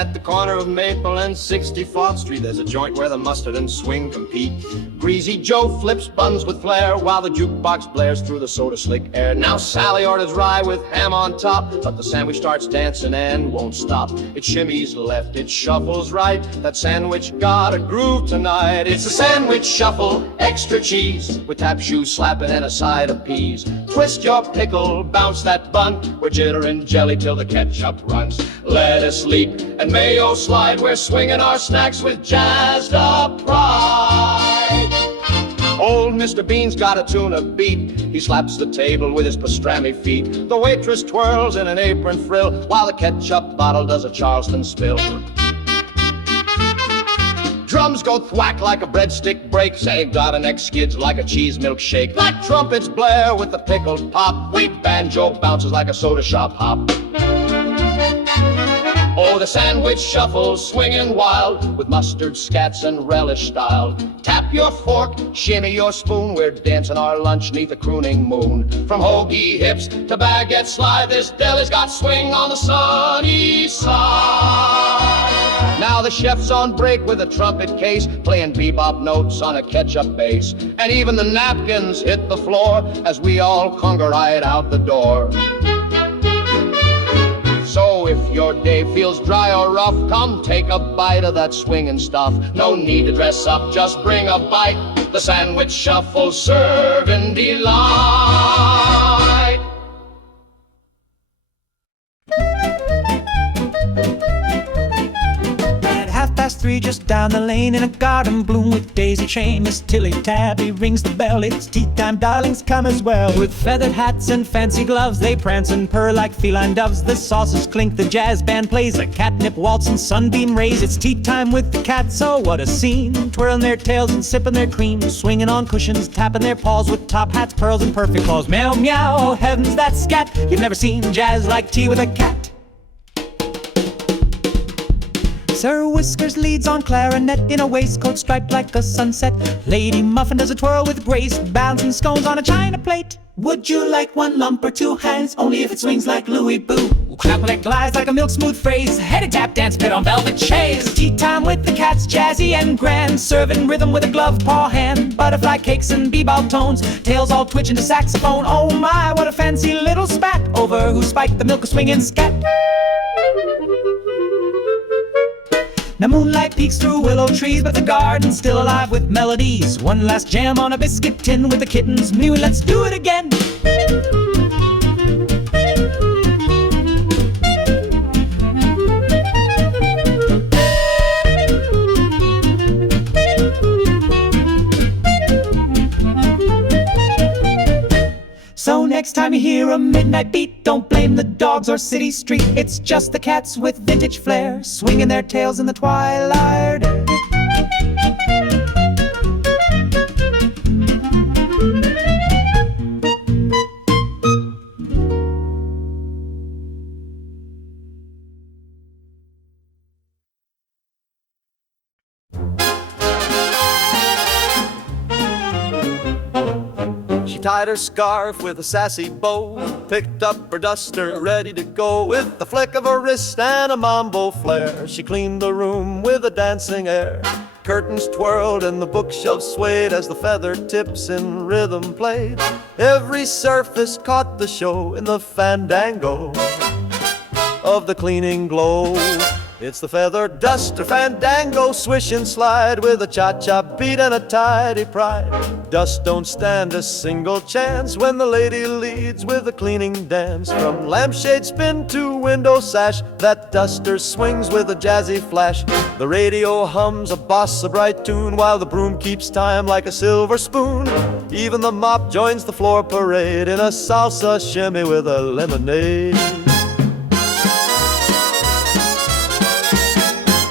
At the corner of Maple and 64th Street, there's a joint where the mustard and swing compete. Greasy Joe flips buns with flair while the jukebox blares through the soda slick air. Now Sally orders rye with ham on top, but the sandwich starts dancing and won't stop. It shimmies left, it shuffles right. That sandwich got a groove tonight. It's a sandwich shuffle, extra cheese, with tap shoes slapping and a side of peas. Twist your pickle, bounce that bun, with jitter and jelly till the ketchup runs. Lettuce leap and mayo slide, we're swinging our snacks with jazzed up pride. Old Mr. Bean's got a tuna beat. He slaps the table with his pastrami feet. The waitress twirls in an apron frill, while the ketchup bottle does a Charleston spill. Drums go thwack like a breadstick break. Say, got a neck skids like a cheese milkshake. Black trumpets blare with the pickled pop. Wheat banjo bounces like a soda shop hop. Oh, the sandwich shuffles swinging wild, with mustard, scats, and relish style. Tap your fork, shimmy your spoon, we're dancing our lunch 'neath a crooning moon. From hoagie hips to baguette slide, this deli's got swing on the sunny side. Now the chef's on break with a trumpet case, playing bebop notes on a ketchup base. And even the napkins hit the floor as we all conga right out the door. So if your day feels dry or rough, come take a bite of that swinging stuff. No need to dress up, just bring a bite. The sandwich shuffle serving delight. Three just down the lane in a garden bloom with daisy chain. Miss Tilly Tabby rings the bell. It's tea time, darlings, come as well. With feathered hats and fancy gloves, they prance and purr like feline doves. The saucers clink, the jazz band plays a catnip waltz and sunbeam rays. It's tea time with the cats, oh what a scene. Twirling their tails and sipping their cream, swinging on cushions, tapping their paws with top hats, pearls, and perfect claws. Meow meow, oh heavens, that scat. You've never seen jazz like tea with a cat. Sir Whiskers leads on clarinet in a waistcoat striped like a sunset. Lady Muffin does a twirl with grace, balancing scones on a china plate. Would you like one lump or two hands? Only if it swings like Louis Boo. Claplet glides like a milk smooth phrase. Headed tap dance pit on velvet chaise. Tea time with the cats, jazzy and grand, serving rhythm with a glove paw hand. Butterfly cakes and bebop tones, tails all twitching to saxophone. Oh my, what a fancy little spat over who spiked the milk a swinging scat. Now moonlight peeks through willow trees, but the garden's still alive with melodies. One last jam on a biscuit tin with the kittens mew. Let's do it again. So next time you hear a midnight beat, don't blame the dogs or city street. It's just the cats with vintage flair, swinging their tails in the twilight air. Tied her scarf with a sassy bow, picked up her duster, ready to go. With the flick of her wrist and a mambo flair, she cleaned the room with a dancing air. Curtains twirled and the bookshelf swayed as the feather tips in rhythm played. Every surface caught the show in the fandango of the cleaning glow. It's the feather duster fandango, swish and slide with a cha-cha beat and a tidy pride. Dust don't stand a single chance when the lady leads with a cleaning dance. From lampshade spin to window sash, that duster swings with a jazzy flash. The radio hums a bossa bright tune while the broom keeps time like a silver spoon. Even the mop joins the floor parade in a salsa shimmy with a lemonade.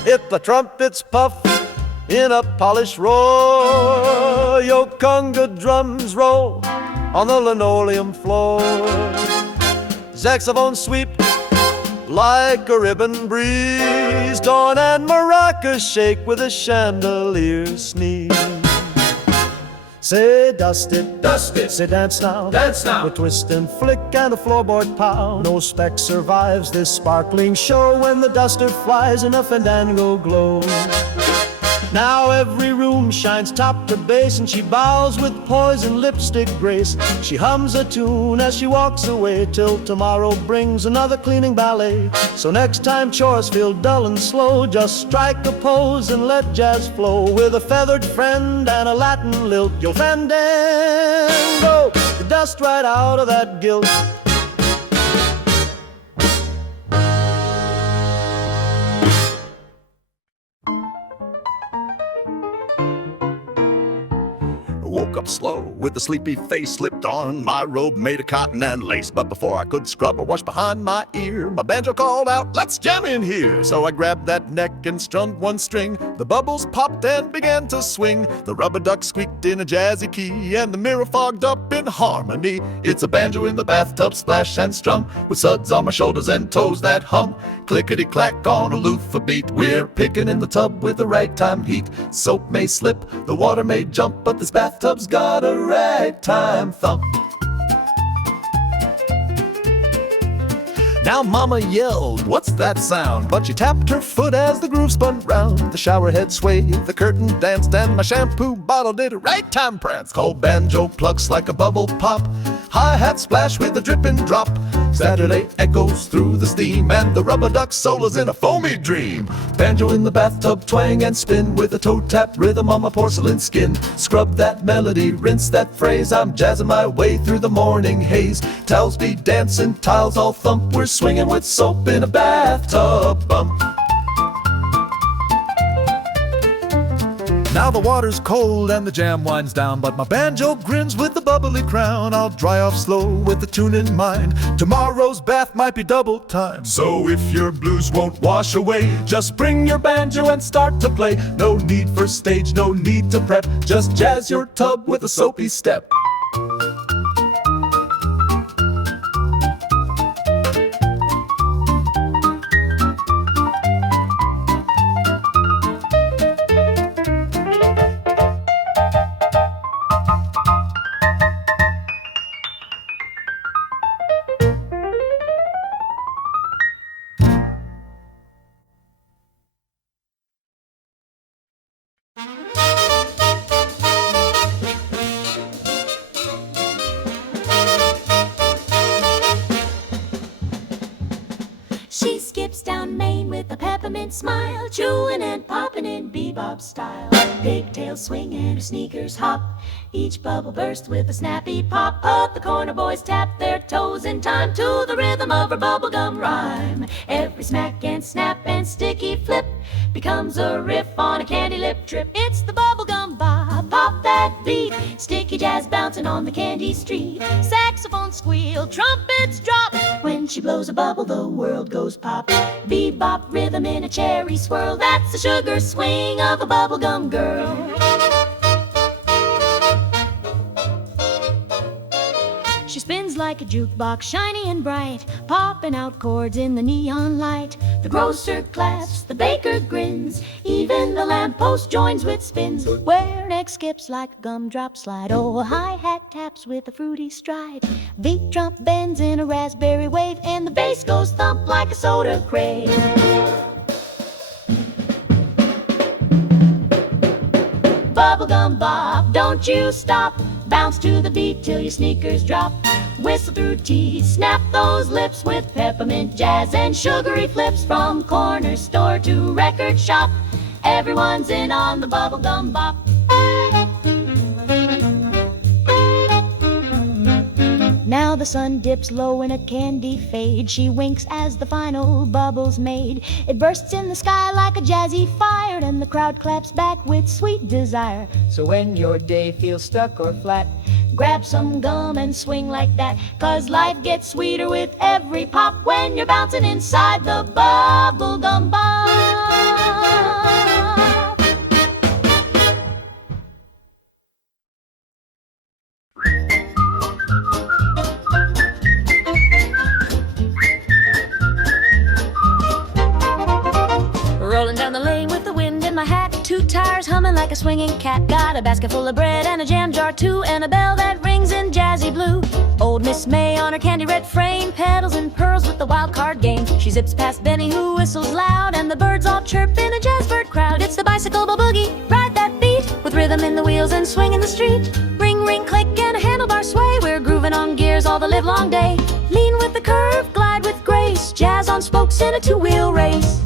If the trumpets puff in a polished roar, yo conga drums roll on the linoleum floor. Saxophones sweep like a ribbon breeze, dawn and maracas shake with a chandelier sneeze. Say dust it, Dust it. say dance now, Dance now. with twist and flick and a floorboard pow. No speck survives this sparkling show when the duster flies in a fandango glow. Now every room shines top to base, and she bows with poise and lipstick grace. She hums a tune as she walks away, till tomorrow brings another cleaning ballet. So next time chores feel dull and slow, just strike a pose and let jazz flow. With a feathered friend and a Latin lilt, you'll fandango the dust right out of that guilt. Woke up slow with a sleepy face, slipped on my robe made of cotton and lace. But before I could scrub or wash behind my ear, my banjo called out, "Let's jam in here." So I grabbed that neck and strummed one string. The bubbles popped and began to swing. The rubber duck squeaked in a jazzy key, and the mirror fogged up in harmony. It's a banjo in the bathtub, splash and strum, with suds on my shoulders and toes that hum. Clickety-clack on a loofah beat. We're picking in the tub with the ragtime heat. Soap may slip, the water may jump, but this bathtub's got a ragtime thump. Now mama yelled, "What's that sound?" But she tapped her foot as the groove spun round. The shower head swayed, the curtain danced, and my shampoo bottle did a ragtime prance. Called banjo plucks like a bubble pop. Hi-hat splash with a dripping drop. Saturday echoes through the steam, and the rubber duck solos in a foamy dream. Banjo in the bathtub, twang and spin, with a toe tap rhythm on my porcelain skin. Scrub that melody, rinse that phrase, I'm jazzing my way through the morning haze. Towels be dancing, tiles all thump, we're swinging with soap in a bathtub bump. Now the water's cold and the jam winds down, but my banjo grins with a bubbly crown. I'll dry off slow with the tune in mind. Tomorrow's bath might be double time. So if your blues won't wash away, just bring your banjo and start to play. No need for stage, no need to prep, just jazz your tub with a soapy step. She skips down Main with a peppermint smile, chewing and popping in bebop style. Pigtails swing and her sneakers hop, each bubble burst with a snappy pop. But the corner boys tap their toes in time to the rhythm of her bubblegum rhyme. Every smack and snap and sticky flip becomes a riff on a candy lip trip. It's the bubblegum bob, pop that beat, sticky jazz bouncing on the candy street. Saxophone squeal, trumpets drop, when she blows a bubble the world goes pop. Bebop rhythm in a cherry swirl, that's the sugar swing of a bubblegum girl. She spins like a jukebox, shiny and bright, popping out chords in the neon light. The grocer claps, the baker grins, even the lamppost joins with spins. Where neck skips like a gumdrop slide, oh, a hi-hat taps with a fruity stride. Beat drum bends in a raspberry wave, and the bass goes thump like a soda crave. Bubblegum bob, don't you stop, bounce to the beat till your sneakers drop. Whistle through teeth, snap those lips with peppermint jazz and sugary flips. From corner store to record shop, everyone's in on the bubblegum bop. Now the sun dips low in a candy fade. She winks as the final bubble's made. It bursts in the sky like a jazzy fire, and the crowd claps back with sweet desire. So when your day feels stuck or flat, grab some gum and swing like that, 'cause life gets sweeter with every pop when you're bouncing inside the bubblegum bop. Rolling down the lane with the wind in my hat, two tires humming like like a swinging cat. Got a basket full of bread and a jam jar too, and a bell that rings in jazzy blue. Old Miss May on her candy red frame, petals and pearls with the wild card game. She zips past Benny who whistles loud, and the birds all chirp in a jazz bird crowd. It's the bicycle boogie, ride that beat, with rhythm in the wheels and swing in the street. Ring, ring, click, and a handlebar sway. We're grooving on gears all the live long day. Lean with the curve, glide with grace, jazz on spokes in a two-wheel race.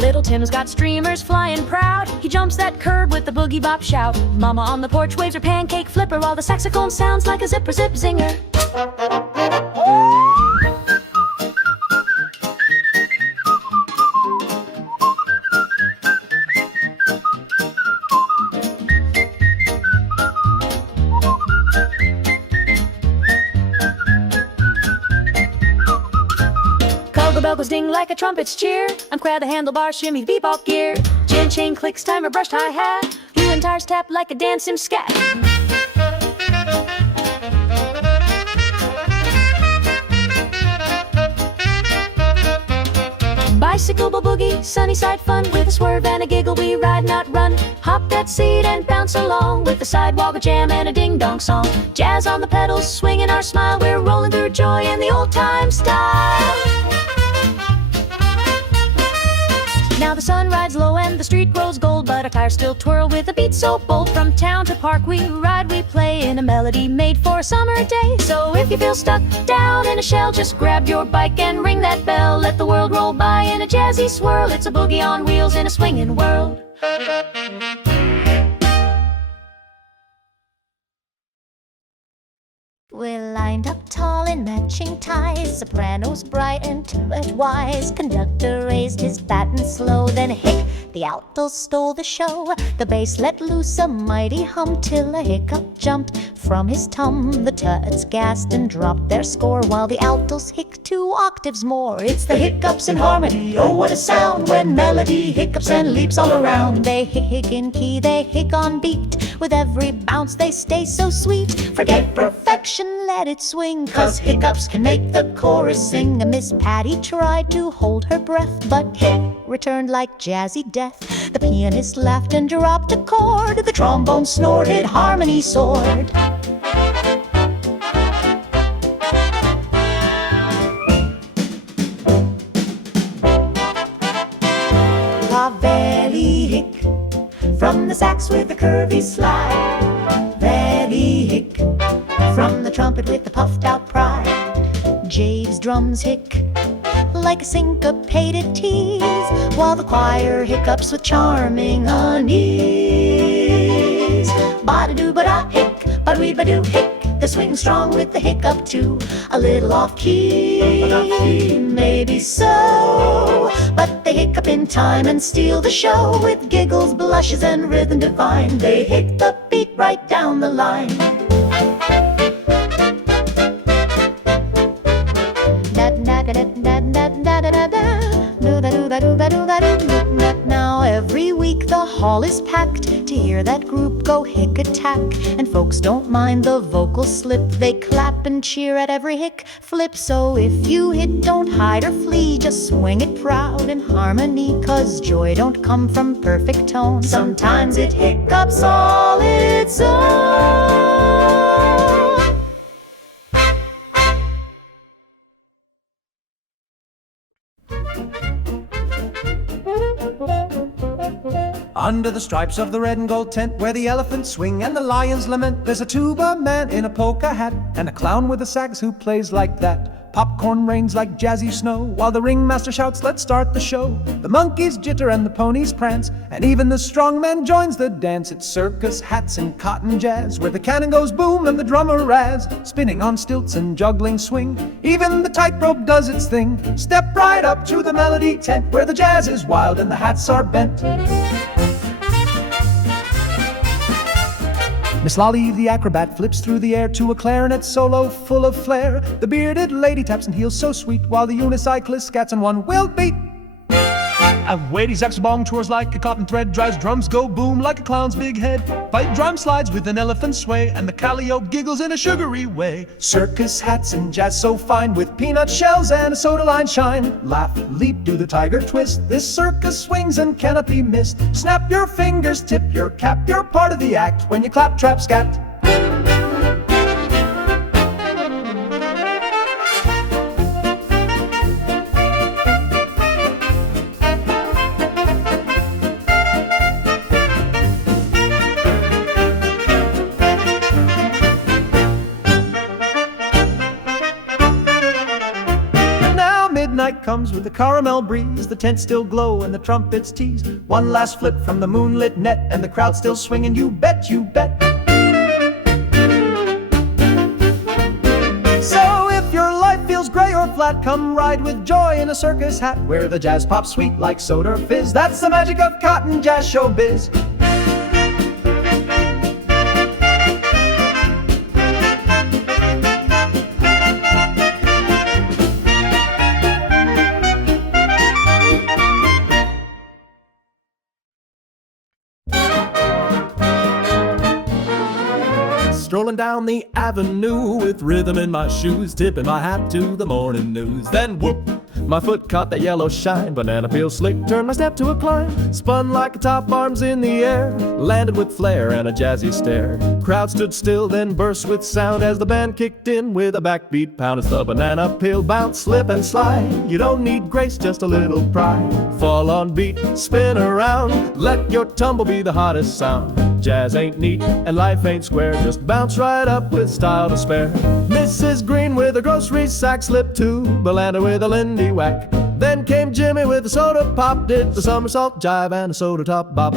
Little Tim's got streamers flying proud. He jumps that curb with the boogie bop shout. Mama on the porch waves her pancake flipper, while the saxophone sounds like a zipper zip zinger. Bells ding like a trumpet's cheer. I'm crowd the handlebars, shimmy, bebop gear. Gin chain clicks, timer, brushed high hat. Wheel and tires tap like a dancing scat. Bicycle boogie, sunny side fun. With a swerve and a giggle, we ride, not run. Hop that seat and bounce along, with the sidewalk, a jam, and a ding-dong song. Jazz on the pedals, swinging our smile. We're rolling through joy in the old-time style. Now the sun rides low and the street grows gold, but our tires still twirl with a beat so bold. From town to park we ride, we play in a melody made for a summer day. So if you feel stuck down in a shell, just grab your bike and ring that bell. Let the world roll by in a jazzy swirl. It's a boogie on wheels in a swinging world. We're lined up tall in matching ties, sopranos bright and trumpet-wise. Conductor raised his baton slow, then hic, the altos stole the show. The bass let loose a mighty hum till a hiccup jumped from his tum. The tuds gasped and dropped their score, while the altos hic 2 octaves more. It's the hiccups in harmony, oh what a sound, when melody hiccups and leaps all around. They hic in key, they hic on beat, with every bounce they stay so sweet. Forget perfection, let it swing, 'cause hiccups can make the chorus sing. Miss Patty tried to hold her breath, but hic returned like jazzy death. The pianist laughed and dropped a chord. The trombone snorted, harmony soared. La Valley hic, from the sax with the curvy slide. Valley hic, from the trumpet with the puffed out pride. Jave's drums hic, like a syncopated tease, while the choir hiccups with charming unease. Ba-da-doo-ba-da hic, ba-doo-ba-doo hic, the swing strong with the hiccup too. A little off key, maybe so, but they hiccup in time and steal the show. With giggles, blushes, and rhythm divine, they hic the beat right down the line. Now every week the hall is packed to hear that group go hic attack, and folks don't mind the vocal slip. They clap and cheer at every hic flip. So if you hit, don't hide or flee, just swing it proud in harmony, 'cause joy don't come from perfect tone. Sometimes it hiccups all its own. Under the stripes of the red and gold tent, where the elephants swing and the lions lament, there's a tuba man in a polka hat, and a clown with a sax who plays like that. Popcorn rains like jazzy snow, while the ringmaster shouts, "Let's start the show." The monkeys jitter and the ponies prance, and even the strong man joins the dance. It's circus hats and cotton jazz, where the cannon goes boom and the drummer razz, spinning on stilts and juggling swing. Even the tightrope does its thing. Step right up to the melody tent, where the jazz is wild and the hats are bent. Miss Lolly the acrobat flips through the air to a clarinet solo full of flair. The bearded lady taps and heels so sweet, while the unicyclist scats on one wild beat. A weighty saxophone twirls like a cotton thread, drives drums go boom like a clown's big head. Pipe drum slides with an elephant sway, and the calliope giggles in a sugary way. Circus hats and jazz so fine, with peanut shells and a soda line shine. Laugh, leap, do the tiger twist, this circus swings and cannot be missed. Snap your fingers, tip your cap, you're part of the act when you clap, trap, scat. Night comes with the caramel breeze, the tents still glow and the trumpets tease. One last flip from the moonlit net, and the crowd still swinging, you bet, you bet. So if your life feels gray or flat, come ride with joy in a circus hat, where the jazz pops sweet like soda or fizz. That's the magic of cotton jazz showbiz. Strolling down the avenue with rhythm in my shoes, tipping my hat to the morning news. Then whoop, my foot caught that yellow shine. Banana peel slick, turned my step to a climb. Spun like a top, arms in the air, landed with flair and a jazzy stare. Crowd stood still, then burst with sound as the band kicked in with a backbeat pound. It's the banana peel bounce, slip and slide. You don't need grace, just a little pride. Fall on beat, spin around, let your tumble be the hottest sound. Jazz ain't neat and life ain't square, just bounce right up with style to spare. Mrs. Green with a grocery sack slipped to Belinda with a Lindy whack. Then came Jimmy with a soda pop, did the somersault jive and a soda top bop.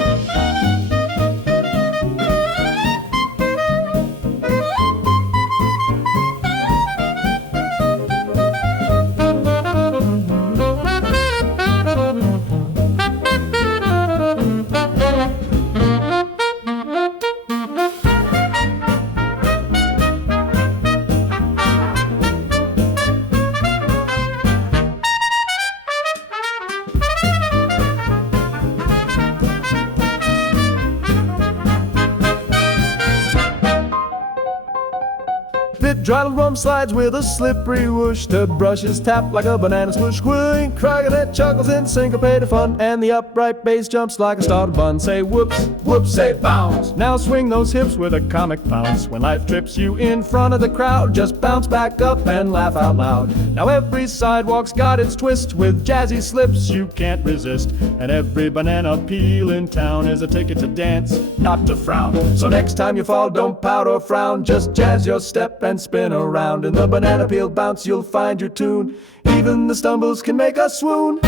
Dry rum slides with a slippery whoosh to brush his tap like a banana swoosh. Quilling, Craganet chuckles in syncopated fun, and the upright bass jumps like a startled bun. Say whoops, whoops, say bounce. Now swing those hips with a comic bounce. When life trips you in front of the crowd, just bounce back up and laugh out loud. Now every sidewalk's got its twist with jazzy slips you can't resist, and every banana peel in town is a ticket to dance, not to frown. So next time you fall, don't pout or frown, just jazz your step and spin around. In the banana peel bounce you'll find your tune, even the stumbles can make us swoon.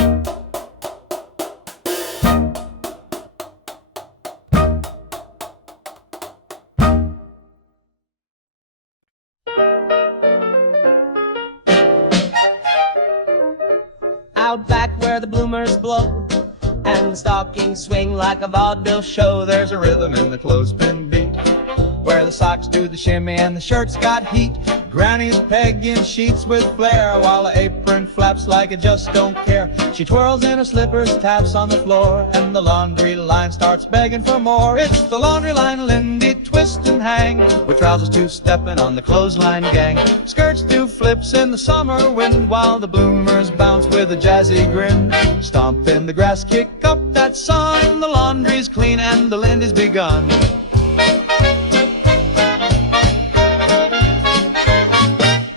Out back where the bloomers blow and the stockings swing like a vaudeville show, there's a rhythm in the clothespin beat, where the socks do the shimmy and the shirts got heat. Granny's pegging sheets with flair, while the apron flaps like it just don't care. She twirls in her slippers, taps on the floor, and the laundry line starts begging for more. It's the laundry line, Lindy, twist and hang, with trousers two-stepping on the clothesline gang. Skirts do flips in the summer wind, while the bloomers bounce with a jazzy grin. Stomp in the grass, kick up that sun, the laundry's clean and the Lindy's begun.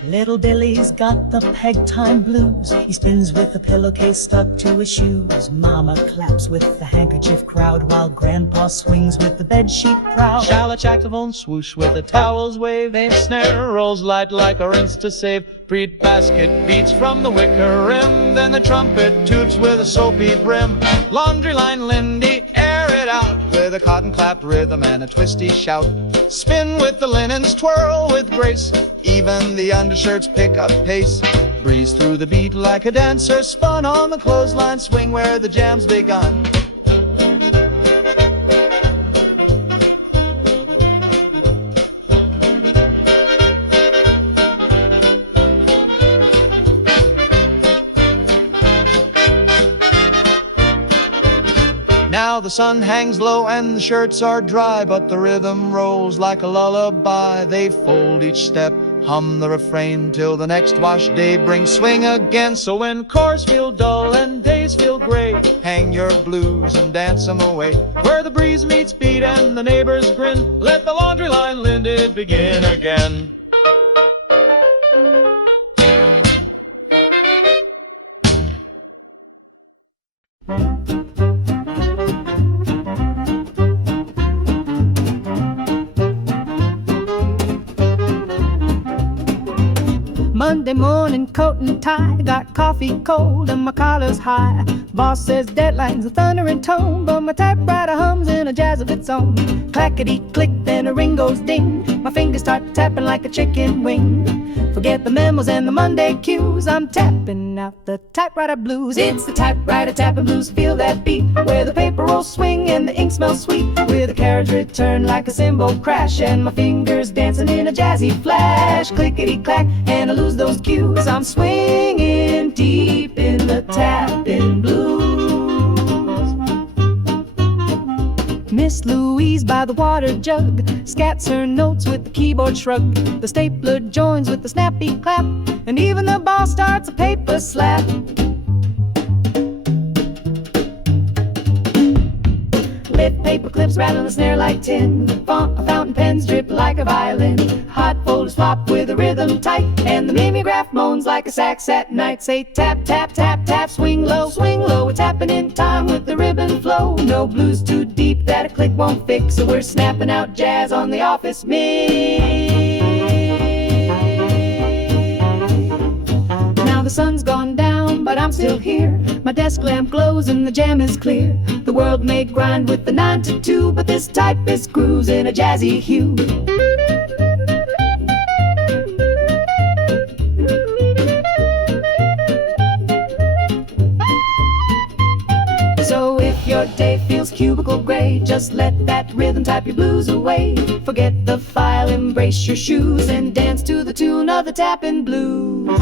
Little Billy's got the peg time blues. He spins with the pillowcase stuck to his shoes. Mama claps with the handkerchief crowd, while Grandpa swings with the bedsheet proud. Charlie Chaplin swoosh with the towels wave, aim snare rolls light like a rinse to save. Preet basket beats from the wicker rim, then the trumpet toots with a soapy brim. Laundry line Lindy, air it out with a cotton clap rhythm and a twisty shout. Spin with the linens, twirl with grace, even the undershirts pick up pace. Breeze through the beat like a dancer, spun on the clothesline swing where the jam's begun. Now the sun hangs low and the shirts are dry, but the rhythm rolls like a lullaby. They fold each step, hum the refrain, till the next wash day brings swing again. So when chorus feel dull and days feel gray, hang your blues and dance them away. Where the breeze meets beat and the neighbors grin, let the laundry line linded begin again. Monday morning, coat and tie, got coffee cold and my collar's high. Boss says deadline's a thundering tone, but my typewriter hums in a jazz of its own. Clackety-click, then a ring goes ding. My fingers start tapping like a chicken wing. Forget the memos and the Monday cues, I'm tapping out the typewriter blues. It's the typewriter tapping blues, feel that beat, where the paper rolls swing and the ink smells sweet, with a carriage return like a cymbal crash, and my fingers dancing in a jazzy flash. Clickety-clack, and I lose those cues, I'm swinging deep in the tapping blues. Miss Louise by the water jug scats her notes with the keyboard shrug. The stapler joins with the snappy clap, and even the boss starts a paper slap. Lit paper clips rattle in the snare like tin. Fountain pens drip like a violin. Hot folders flop with a rhythm tight, and the mimeograph moans like a sax at night. Say tap, tap, tap, tap, swing low, we're tapping in time with the ribbon flow. No blues too deep that a click won't fix, so we're snapping out jazz on the office mix. Now the sun's gone down, but I'm still here. My desk lamp glows and the jam is clear. The world may grind with the 9 to 2, but this typist grooves in a jazzy hue. So if your day feels cubicle gray, just let that rhythm type your blues away. Forget the file, embrace your shoes, and dance to the tune of the tapping blues.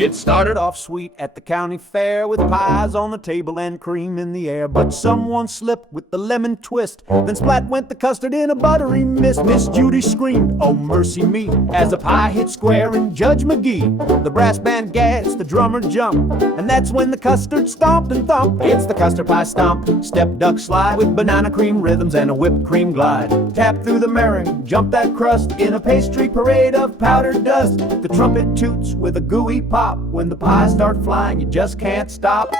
It started off sweet at the county fair, with pies on the table and cream in the air. But someone slipped with the lemon twist, then splat went the custard in a buttery mist. Miss Judy screamed, "Oh mercy me," as the pie hit square and Judge McGee. The brass band gasped, the drummer jumped, and that's when the custard stomped and thumped. It's the custard pie stomp, step, duck, slide, with banana cream rhythms and a whipped cream glide. Tap through the meringue, jump that crust, in a pastry parade of powdered dust. The trumpet toots with a gooey pop. When the pies start flying, you just can't stop.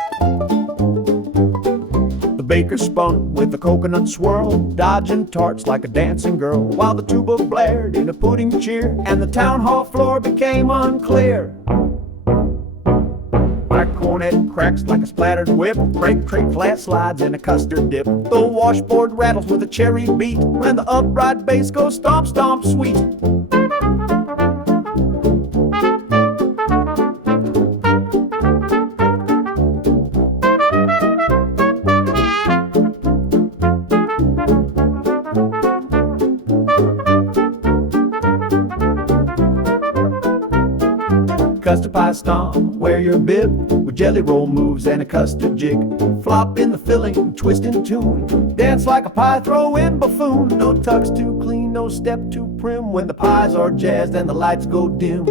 The baker spun with a coconut swirl, dodging tarts like a dancing girl, while the tuba blared in a pudding cheer, and the town hall floor became unclear. Black cornet cracks like a splattered whip, break tray flat slides in a custard dip. The washboard rattles with a cherry beat, and the upright bass goes stomp, stomp, sweet. Custard pie stomp, wear your bib, with jelly roll moves and a custard jig. Flop in the filling, twist in tune, dance like a pie throw-in buffoon. No tucks too clean, no step too prim, when the pies are jazzed and the lights go dim.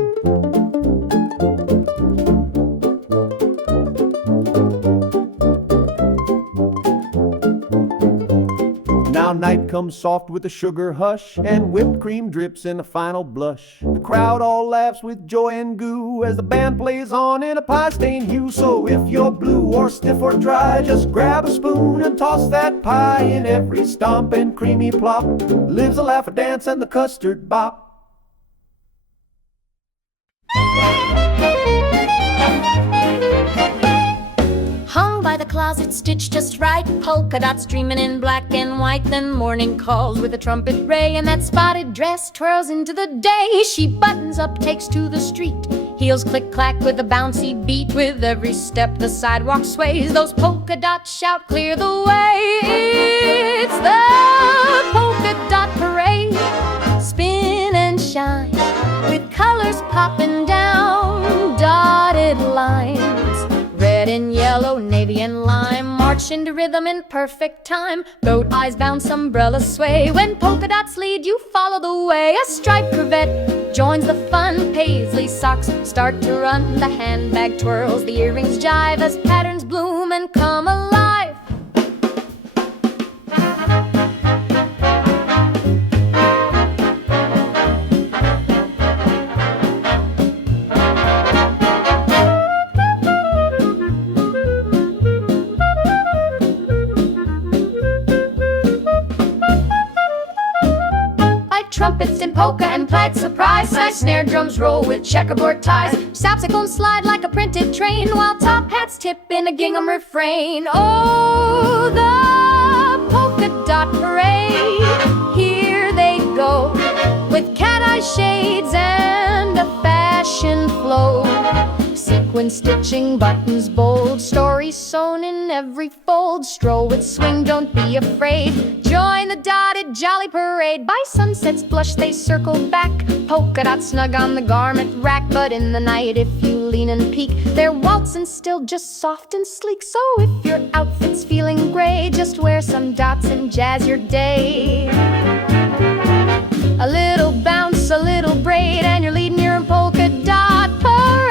Now night comes soft with a sugar hush, and whipped cream drips in a final blush. The crowd all laughs with joy and goo as the band plays on in a pie-stained hue. So if you're blue or stiff or dry, just grab a spoon and toss that pie. In every stomp and creamy plop lives a laugh, a dance, and the custard bop. Hung by the closet, stitched just right, polka dots streaming in black and white. Then morning calls with a trumpet ray, and that spotted dress twirls into the day. She buttons up, takes to the street, Heels click-clack with a bouncy beat. With every step the sidewalk sways. Those polka dots shout, clear the way. It's the polka dot parade. Spin and shine with colors popping down. Dotted lines, red and yellow, navy and lime, march into rhythm in perfect time. Boat eyes bounce, umbrellas sway. When polka dots lead, you follow the way. A striped cravat joins the fun. Paisley socks start to run. The handbag twirls, the earrings jive as patterns bloom and come alive. Trumpets and polka and plaid surprise. Nice snare drums roll with checkerboard ties. Saxophones slide like a printed train, while top hats tip in a gingham refrain. Oh, the polka dot parade. Here they go, with cat-eye shades and a fashion flow. Sequin stitching, buttons bold, stories sewn in every fold. Stroll with swing, don't be afraid. Join the dotted jolly parade. By sunset's blush they circle back. Polka dot snug on the garment rack. But in the night if you lean and peek, they're waltzing still, just soft and sleek. So if your outfit's feeling gray, just wear some dots and jazz your day. A little bounce, a little braid, and you're leading your polka dot parade.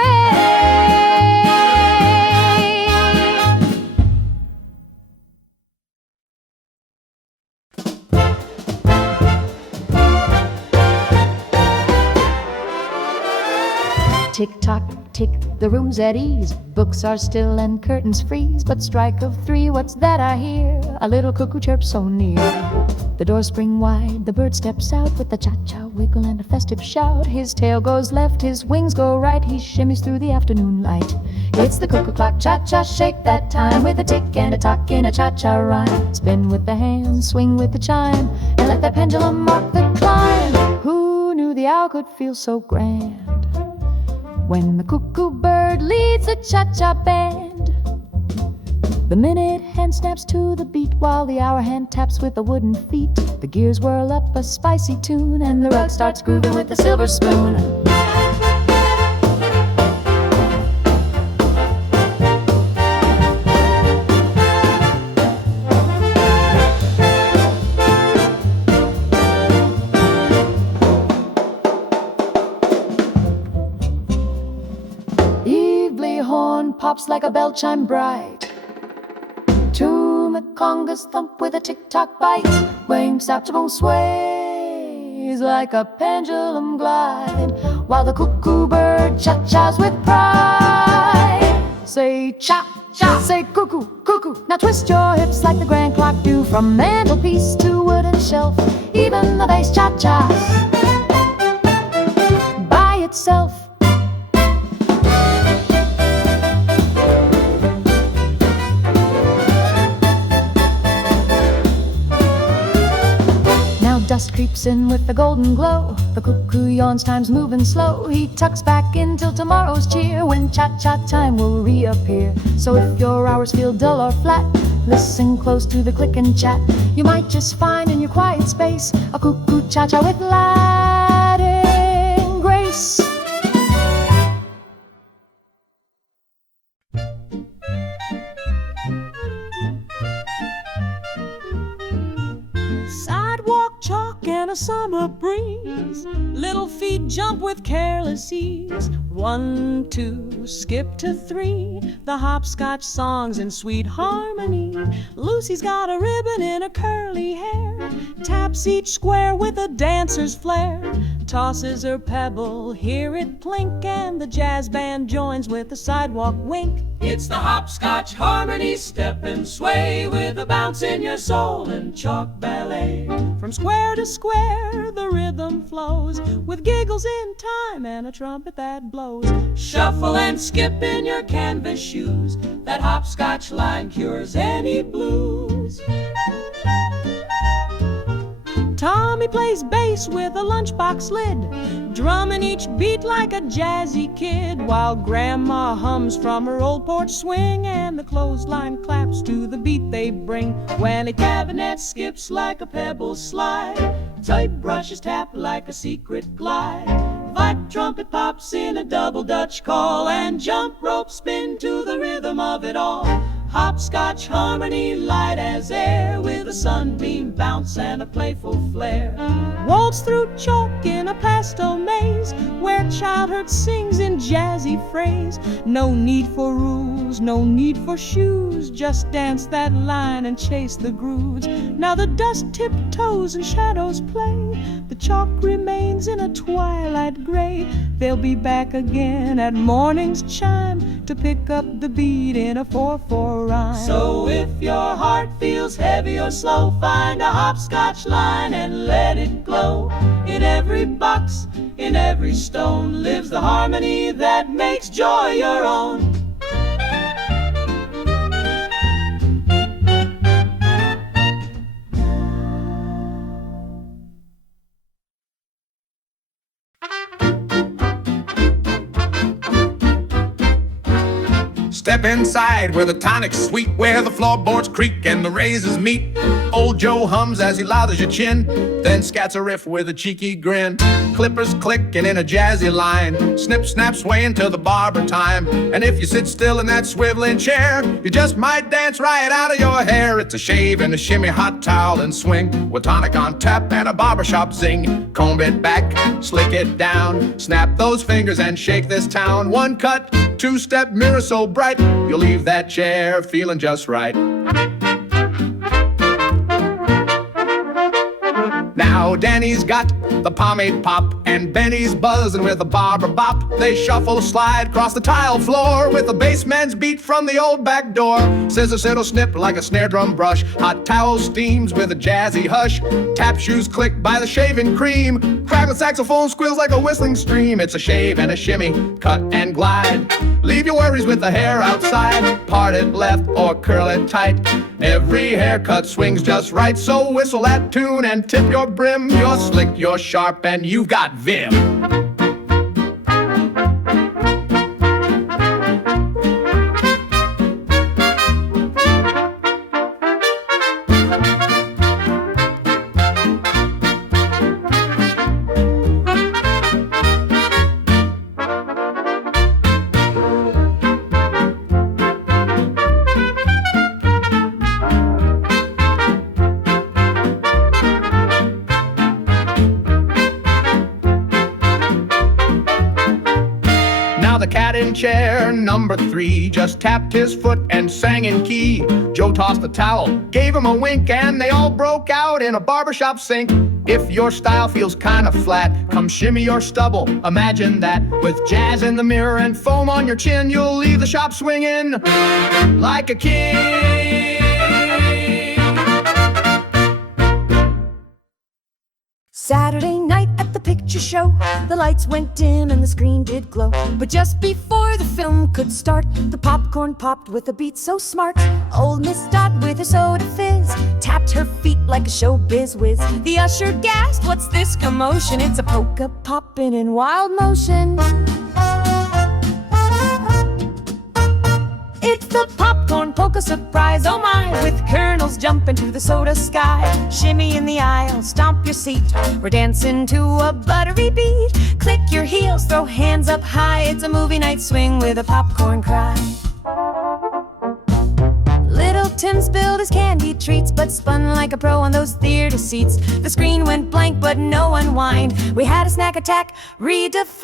Tick-tock, tick, the room's at ease. Books are still and curtains freeze. But strike of 3, what's that I hear? A little cuckoo chirps so near. The doors spring wide, the bird steps out with a cha-cha wiggle and a festive shout. His tail goes left, his wings go right. He shimmies through the afternoon light. It's the cuckoo clock, cha-cha, shake that time, with a tick and a tock in a cha-cha rhyme. Spin with the hands, swing with the chime, and let that pendulum mark the climb. Who knew the owl could feel so grand when the cuckoo bird leads a cha-cha band? The minute hand snaps to the beat, while the hour hand taps with the wooden feet. The gears whirl up a spicy tune, and the rug starts grooving with the silver spoon. Pops like a bell chime bright. Tune the congas thump with a tick-tock bite. Wing saxophone sways like a pendulum glide, while the cuckoo bird cha-chas with pride. Say cha-cha, say cuckoo, cuckoo. Now twist your hips like the grand clock do, from mantelpiece to wooden shelf. Even the bass cha-chas by itself. Dust creeps in with the golden glow. The cuckoo yawns, time's moving slow. He tucks back in till tomorrow's cheer, when cha-cha time will reappear. So if your hours feel dull or flat, listen close to the click and chat. You might just find in your quiet space a cuckoo cha-cha with Latin grace. Chalk and a summer breeze, little feet jump with careless ease. 1, 2, skip to 3, the hopscotch songs in sweet harmony. Lucy's got a ribbon in her curly hair, taps each square with a dancer's flair. Tosses her pebble, hear it plink, and the jazz band joins with a sidewalk wink. It's the hopscotch harmony, step and sway, with a bounce in your soul and chalk ballet. From square to square the rhythm flows, with giggles in time and a trumpet that blows. Shuffle and skip in your canvas shoes, that hopscotch line cures any blues. Tommy plays bass with a lunchbox lid, drumming each beat like a jazzy kid, while Grandma hums from her old porch swing, and the clothesline claps to the beat they bring. When a cabinet skips like a pebble slide, tight brushes tap like a secret glide, pipe trumpet pops in a double Dutch call, and jump rope spin to the rhythm of it all. Hopscotch harmony, light as air, with a sunbeam bounce and a playful flair. Waltz through chalk in a pastel maze, where childhood sings in jazzy phrase. No need for rules, no need for shoes, just dance that line and chase the grooves. Now the dust tiptoes and shadows play, the chalk remains in a twilight gray. They'll be back again at morning's chime to pick up the beat in a 4/4 rhyme. So if your heart feels heavy or slow, find a hopscotch line and let it glow. In every box, in every stone, lives the harmony that makes joy your own. Step inside where the tonic's sweet, where the floorboards creak and the razors meet. Old Joe hums as he lathers your chin, then scats a riff with a cheeky grin. Clippers clicking in a jazzy line, snip snap swaying to the barber time. And if you sit still in that swiveling chair, you just might dance right out of your hair. It's a shave and a shimmy, hot towel and swing, with tonic on tap and a barbershop zing. Comb it back, slick it down, snap those fingers and shake this town. One cut, two-step mirror so bright, you'll leave that chair feeling just right. Now Danny's got the pomade pop, and Benny's buzzing with a barber bop. They shuffle, slide across the tile floor with a bassman's beat from the old back door. Scissor fiddle snip like a snare drum brush, hot towel steams with a jazzy hush. Tap shoes click by the shaving cream, crackle saxophone squeals like a whistling stream. It's a shave and a shimmy, cut and glide. Leave your worries with the hair outside, part it left or curl it tight. Every haircut swings just right, so whistle that tune and tip your brim. You're slick, you're sharp, and you've got vim. The cat in chair number 3 just tapped his foot and sang in key. Joe tossed the towel, gave him a wink, and they all broke out in a barbershop sink. If your style feels kind of flat, come shimmy your stubble, imagine that. With jazz in the mirror and foam on your chin, you'll leave the shop swinging like a king. Saturday night at the picture show, the lights went dim and the screen did glow. But just before the film could start, the popcorn popped with a beat so smart. Old Miss Dot with her soda fizz tapped her feet like a showbiz whiz. The usher gasped, "What's this commotion?" "It's a polka poppin' in wild motion." It's the popcorn polka surprise, oh my, with kernels jumping to the soda sky. Shimmy in the aisle, stomp your seat, we're dancing to a buttery beat. Click your heels, throw hands up high, it's a movie night swing with a popcorn cry. Little Tim spilled his candy treats, but spun like a pro on those theater seats. The screen went blank, but no unwind. We had a snack attack redefined.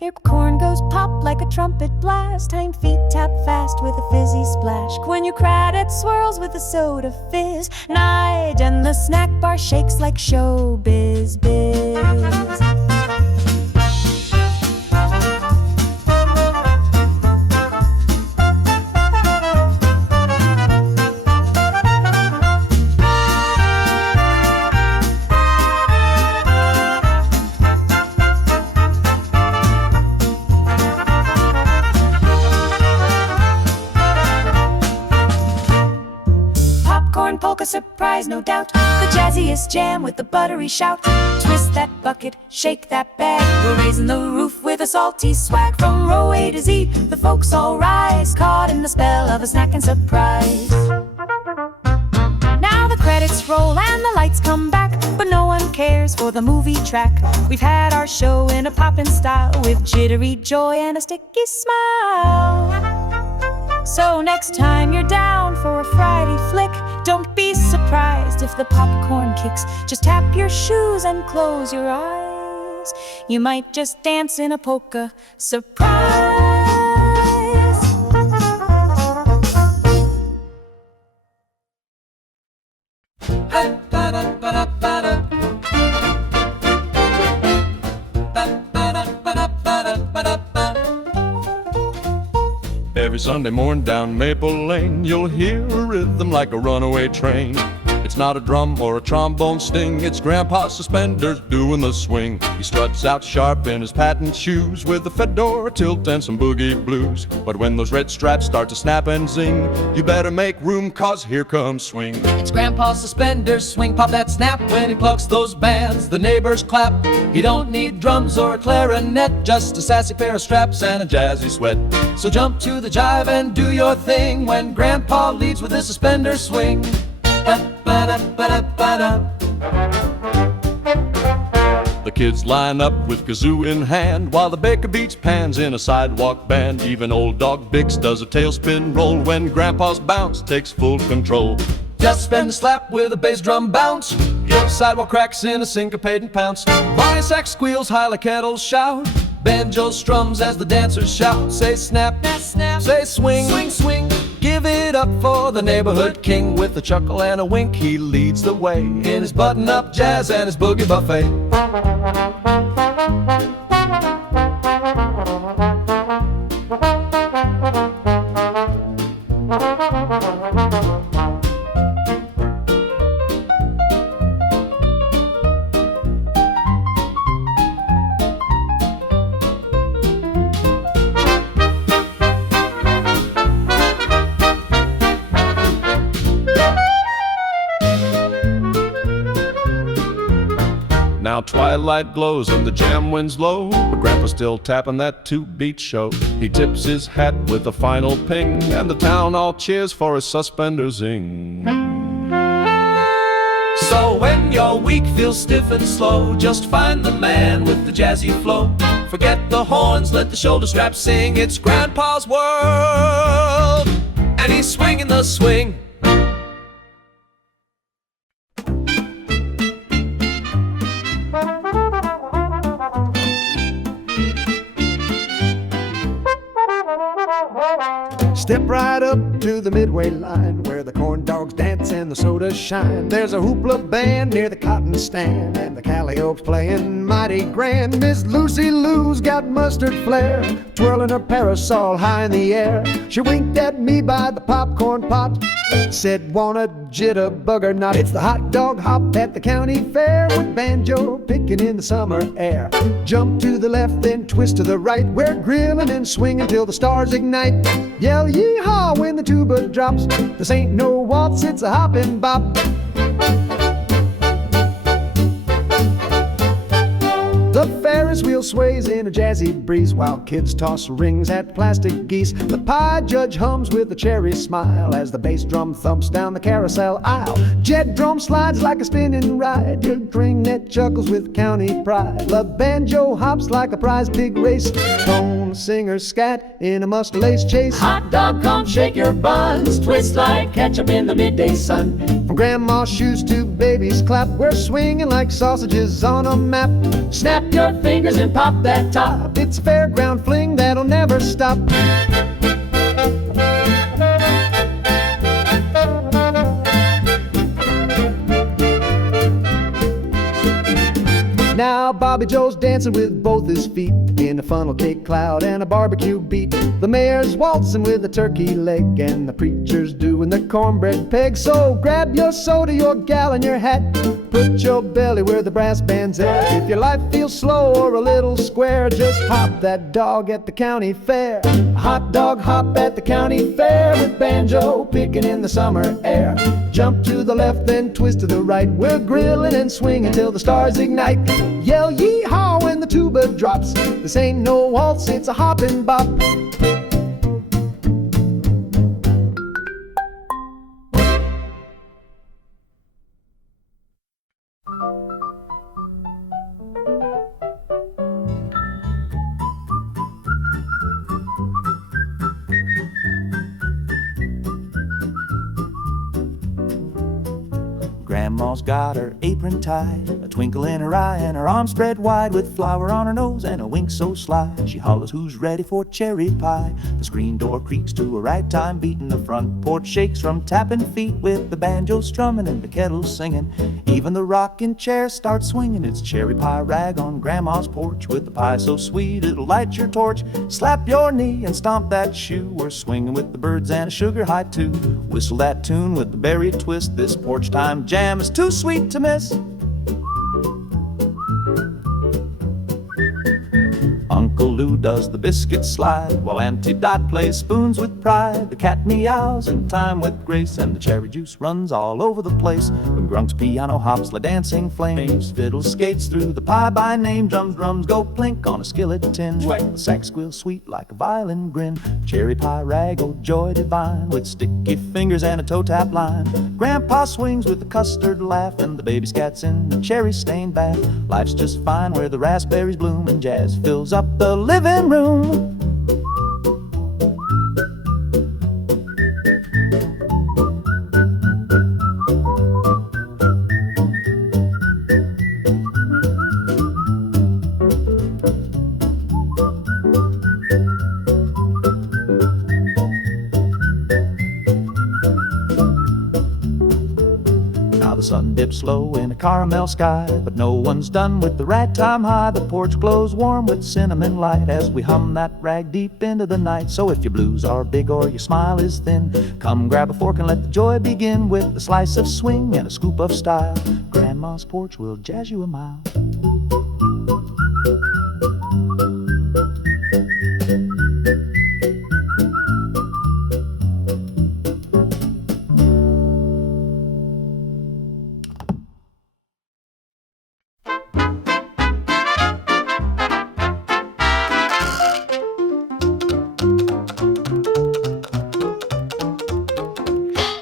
Your corn goes pop like a trumpet blast. Time feet tap fast with a fizzy splash. When your credit swirls with a soda fizz. Night and the snack bar shakes like showbiz biz. surprise, no doubt. The jazziest jam with the buttery shout. Twist that bucket, shake that bag. We're raising the roof with a salty swag. From row A to Z, the folks all rise, caught in the spell of a snack and surprise. Now the credits roll and the lights come back, but no one cares for the movie track. We've had our show in a poppin' style, with jittery joy and a sticky smile. So next time you're down for a Friday flick, don't be surprised if the popcorn kicks. Just tap your shoes and close your eyes. You might just dance in a polka surprise. Every Sunday morning down Maple Lane, you'll hear a rhythm like a runaway train. It's not a drum or a trombone sting, it's Grandpa's suspenders doing the swing. He struts out sharp in his patent shoes, with a fedora tilt and some boogie blues. But when those red straps start to snap and zing, you better make room, 'cause here comes swing. It's Grandpa's suspenders, swing, pop that snap. When he plucks those bands, the neighbors clap. He don't need drums or a clarinet, just a sassy pair of straps and a jazzy sweat. So jump to the jive and do your thing when Grandpa leads with his suspender swing. The kids line up with kazoo in hand, while the baker beats pans in a sidewalk band. Even old dog Bix does a tailspin roll when Grandpa's bounce takes full control. Just spin the slap with a bass drum bounce. Your sidewalk cracks in a syncopating pounce. Bonnie sax squeals, hyla kettles shout. Banjo strums as the dancers shout. Say snap, snap, say swing, swing, swing. Give it up for the neighborhood king. With a chuckle and a wink, he leads the way in his button-up jazz and his boogie buffet. Now twilight glows and the jam winds low, but Grandpa's still tapping that two-beat show. He tips his hat with a final ping, and the town all cheers for his suspender zing. So when your week feels stiff and slow, just find the man with the jazzy flow. Forget the horns, let the shoulder straps sing. It's Grandpa's world, and he's swinging the swing. Step right up to the midway line, where the corn dogs dance and the sodas shine. There's a hoopla band near the cotton stand, and the Calliope's playing mighty grand. Miss Lucy Lou's got mustard flair, twirling her parasol high in the air. She winked at me by the popcorn pot, said, "Want a jitterbug or not?" It's the hot dog hop at the county fair, with banjo picking in the summer air. Jump to the left, then twist to the right. We're grilling and swinging till the stars ignite. Yell yee-haw when the tuba drops. This ain't no waltz, it's a hoppin' bop. The Ferris wheel sways in a jazzy breeze, while kids toss rings at plastic geese. The pie judge hums with a cherry smile as the bass drum thumps down the carousel aisle. Jet drum slides like a spinning ride. Your ringnet chuckles with county pride. The banjo hops like a prize pig race. Tone singers scat in a must-lace chase. Hot dog, come shake your buns, twist like ketchup in the midday sun. From grandma's shoes to baby's clap, we're swinging like sausages on a map. Snap your fingers and pop that top. It's a fairground fling that'll never stop. Now Bobby Joe's dancing with both his feet in a funnel cake cloud and a barbecue beat. The mayor's waltzing with a turkey leg, and the preacher's doing the cornbread peg. So grab your soda, your gal, and your hat. Put your belly where the brass band's at. If your life feels slow or a little square, just hop that dog at the county fair. A hot dog hop at the county fair with banjo picking in the summer air. Jump to the left, then twist to the right. We're grilling and swinging till the stars ignite. Yell yee-haw when the tuba drops. This ain't no waltz, it's a hoppin' bop. Grandma's got her apron tied, a twinkle in her eye, and her arms spread wide, with flour on her nose and a wink so sly. She hollers, "Who's ready for cherry pie?" The screen door creaks to a ragtime beat, and the front porch shakes from tapping feet, with the banjo strumming and the kettle singing. Even the rocking chair starts swinging. It's cherry pie rag on Grandma's porch, with the pie so sweet it'll light your torch. Slap your knee and stomp that shoe. We're swinging with the birds and a sugar high too. Whistle that tune with the berry twist. This porch time jam is too sweet to miss. Uncle Lou does the biscuit slide, while Auntie Dot plays spoons with pride. The cat meows in time with grace, and the cherry juice runs all over the place. When Grunk's piano hops like dancing flames, fiddle skates through the pie by name. Drums go plink on a skillet tin. The sax squeals sweet like a violin grin. Cherry pie rag, oh joy divine, with sticky fingers and a toe tap line. Grandpa swings with the custard laugh, and the baby scats in the cherry stained bath. Life's just fine where the raspberries bloom, and jazz fills up the living room. The sun dips low in a caramel sky, but no one's done with the ragtime high. The porch glows warm with cinnamon light as we hum that rag deep into the night. So if your blues are big or your smile is thin, come grab a fork and let the joy begin, with a slice of swing and a scoop of style. Grandma's porch will jazz you a mile.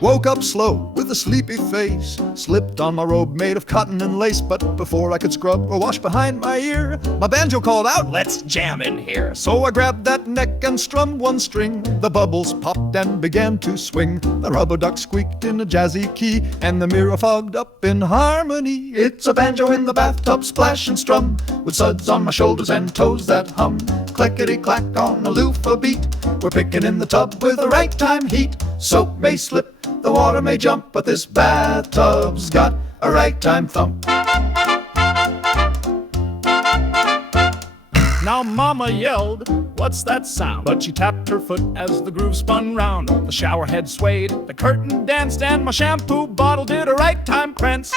Woke up slow with a sleepy face, slipped on my robe made of cotton and lace. But before I could scrub or wash behind my ear, my banjo called out, "Let's jam in here." So I grabbed that neck and strummed one string. The bubbles popped and began to swing. The rubber duck squeaked in a jazzy key, and the mirror fogged up in harmony. It's a banjo in the bathtub, splash and strum, with suds on my shoulders and toes that hum. Clickety-clack on a loofah beat. We're picking in the tub with the ragtime heat. Soap may slip, the water may jump, but this bathtub's got a ragtime thump. Now Mama yelled, "What's that sound?" But she tapped her foot as the groove spun round. The shower head swayed, the curtain danced, and my shampoo bottle did a ragtime prance.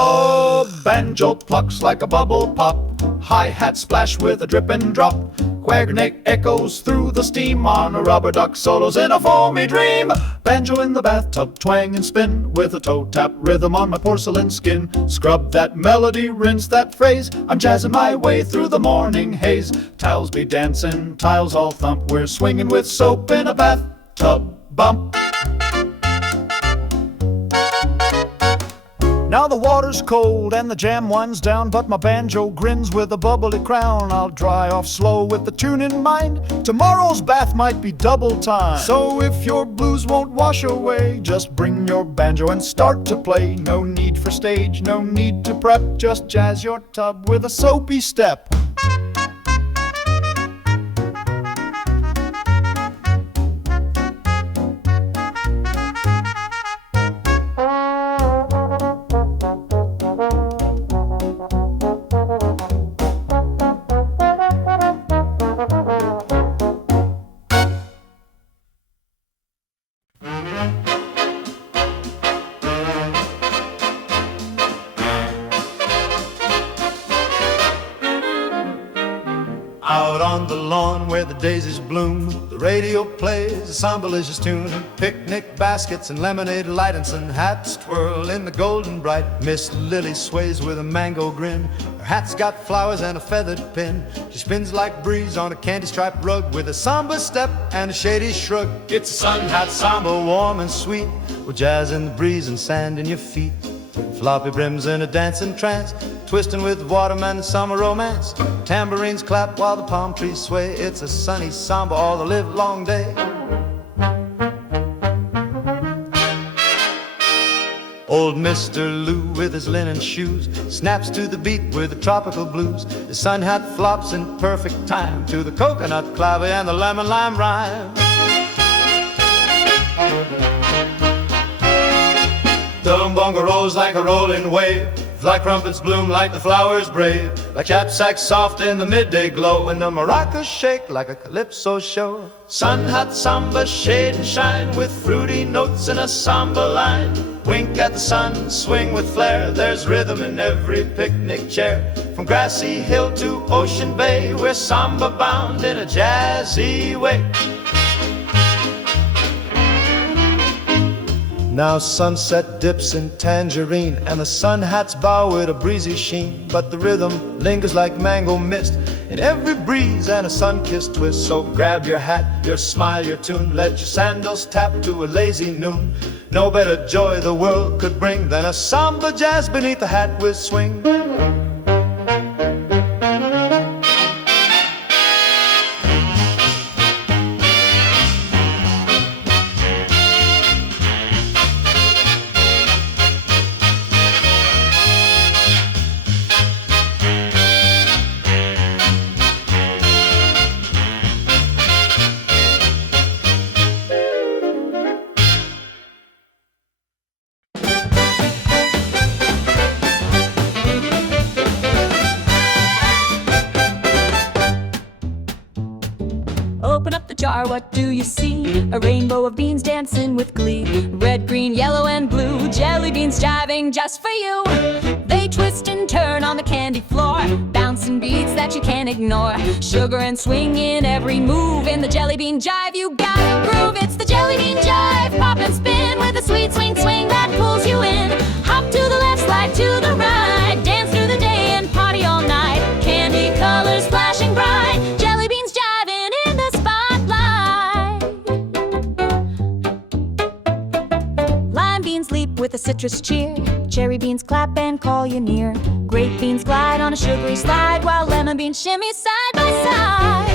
Oh, banjo plucks like a bubble pop. Hi-hat splash with a drip and drop. Quagneck echoes through the steam on a rubber duck solos in a foamy dream. Banjo in the bathtub, twang and spin, with a toe tap rhythm on my porcelain skin. Scrub that melody, rinse that phrase. I'm jazzing my way through the morning haze. Tiles be dancing, tiles all thump. We're swinging with soap in a bathtub bump. Now the water's cold and the jam winds down, but my banjo grins with a bubbly crown. I'll dry off slow with the tune in mind. Tomorrow's bath might be double time. So if your blues won't wash away, just bring your banjo and start to play. No need for stage, no need to prep. Just jazz your tub with a soapy step. on the lawn where the daisies bloom, the radio plays a sambalicious tune. Picnic baskets and lemonade lights and hats twirl in the golden bright. Miss Lily sways with a mango grin. Her hat's got flowers and a feathered pin. She spins like breeze on a candy-striped rug with a samba step and a shady shrug. It's a sun hat samba, warm and sweet, with jazz in the breeze and sand in your feet. Floppy brims in a dancing trance, twisting with watermelon and summer romance. Tambourines clap while the palm trees sway. It's a sunny samba all the live long day. Old Mr. Lou with his linen shoes snaps to the beat with the tropical blues. The sun hat flops in perfect time to the coconut clave and the lemon lime rhyme. The bongo rolls like a rolling wave, fly crumpets bloom like the flowers brave, like chapsacks soft in the midday glow, and the maracas shake like a calypso show. Sun hat samba, shade and shine, with fruity notes in a samba line. Wink at the sun, swing with flair, there's rhythm in every picnic chair. From grassy hill to ocean bay, we're samba bound in a jazzy way. Now sunset dips in tangerine, and the sun hats bow with a breezy sheen. But the rhythm lingers like mango mist in every breeze and a sun-kissed twist. So grab your hat, your smile, your tune, let your sandals tap to a lazy noon. No better joy the world could bring than a samba jazz beneath the hat with swing. Open up the jar, what do you see? A rainbow of beans dancing with glee. Red, green, yellow, and blue. Jelly beans jiving just for you. They twist and turn on the candy floor, bouncing beats that you can't ignore. Sugar and swing in every move. In the jelly bean jive, you gotta groove. It's the jelly bean jive. Pop and spin with a sweet swing, swing that pulls you in. Hop to the left, slide to the right. Dance through the day and party all night. Candy colors flashing bright. Jelly beans jiving in the spotlight. Lime beans leap with a citrus cheer. Cherry beans clap and call you near. Grape beans glide on a sugary slide, while lemon beans shimmy side by side.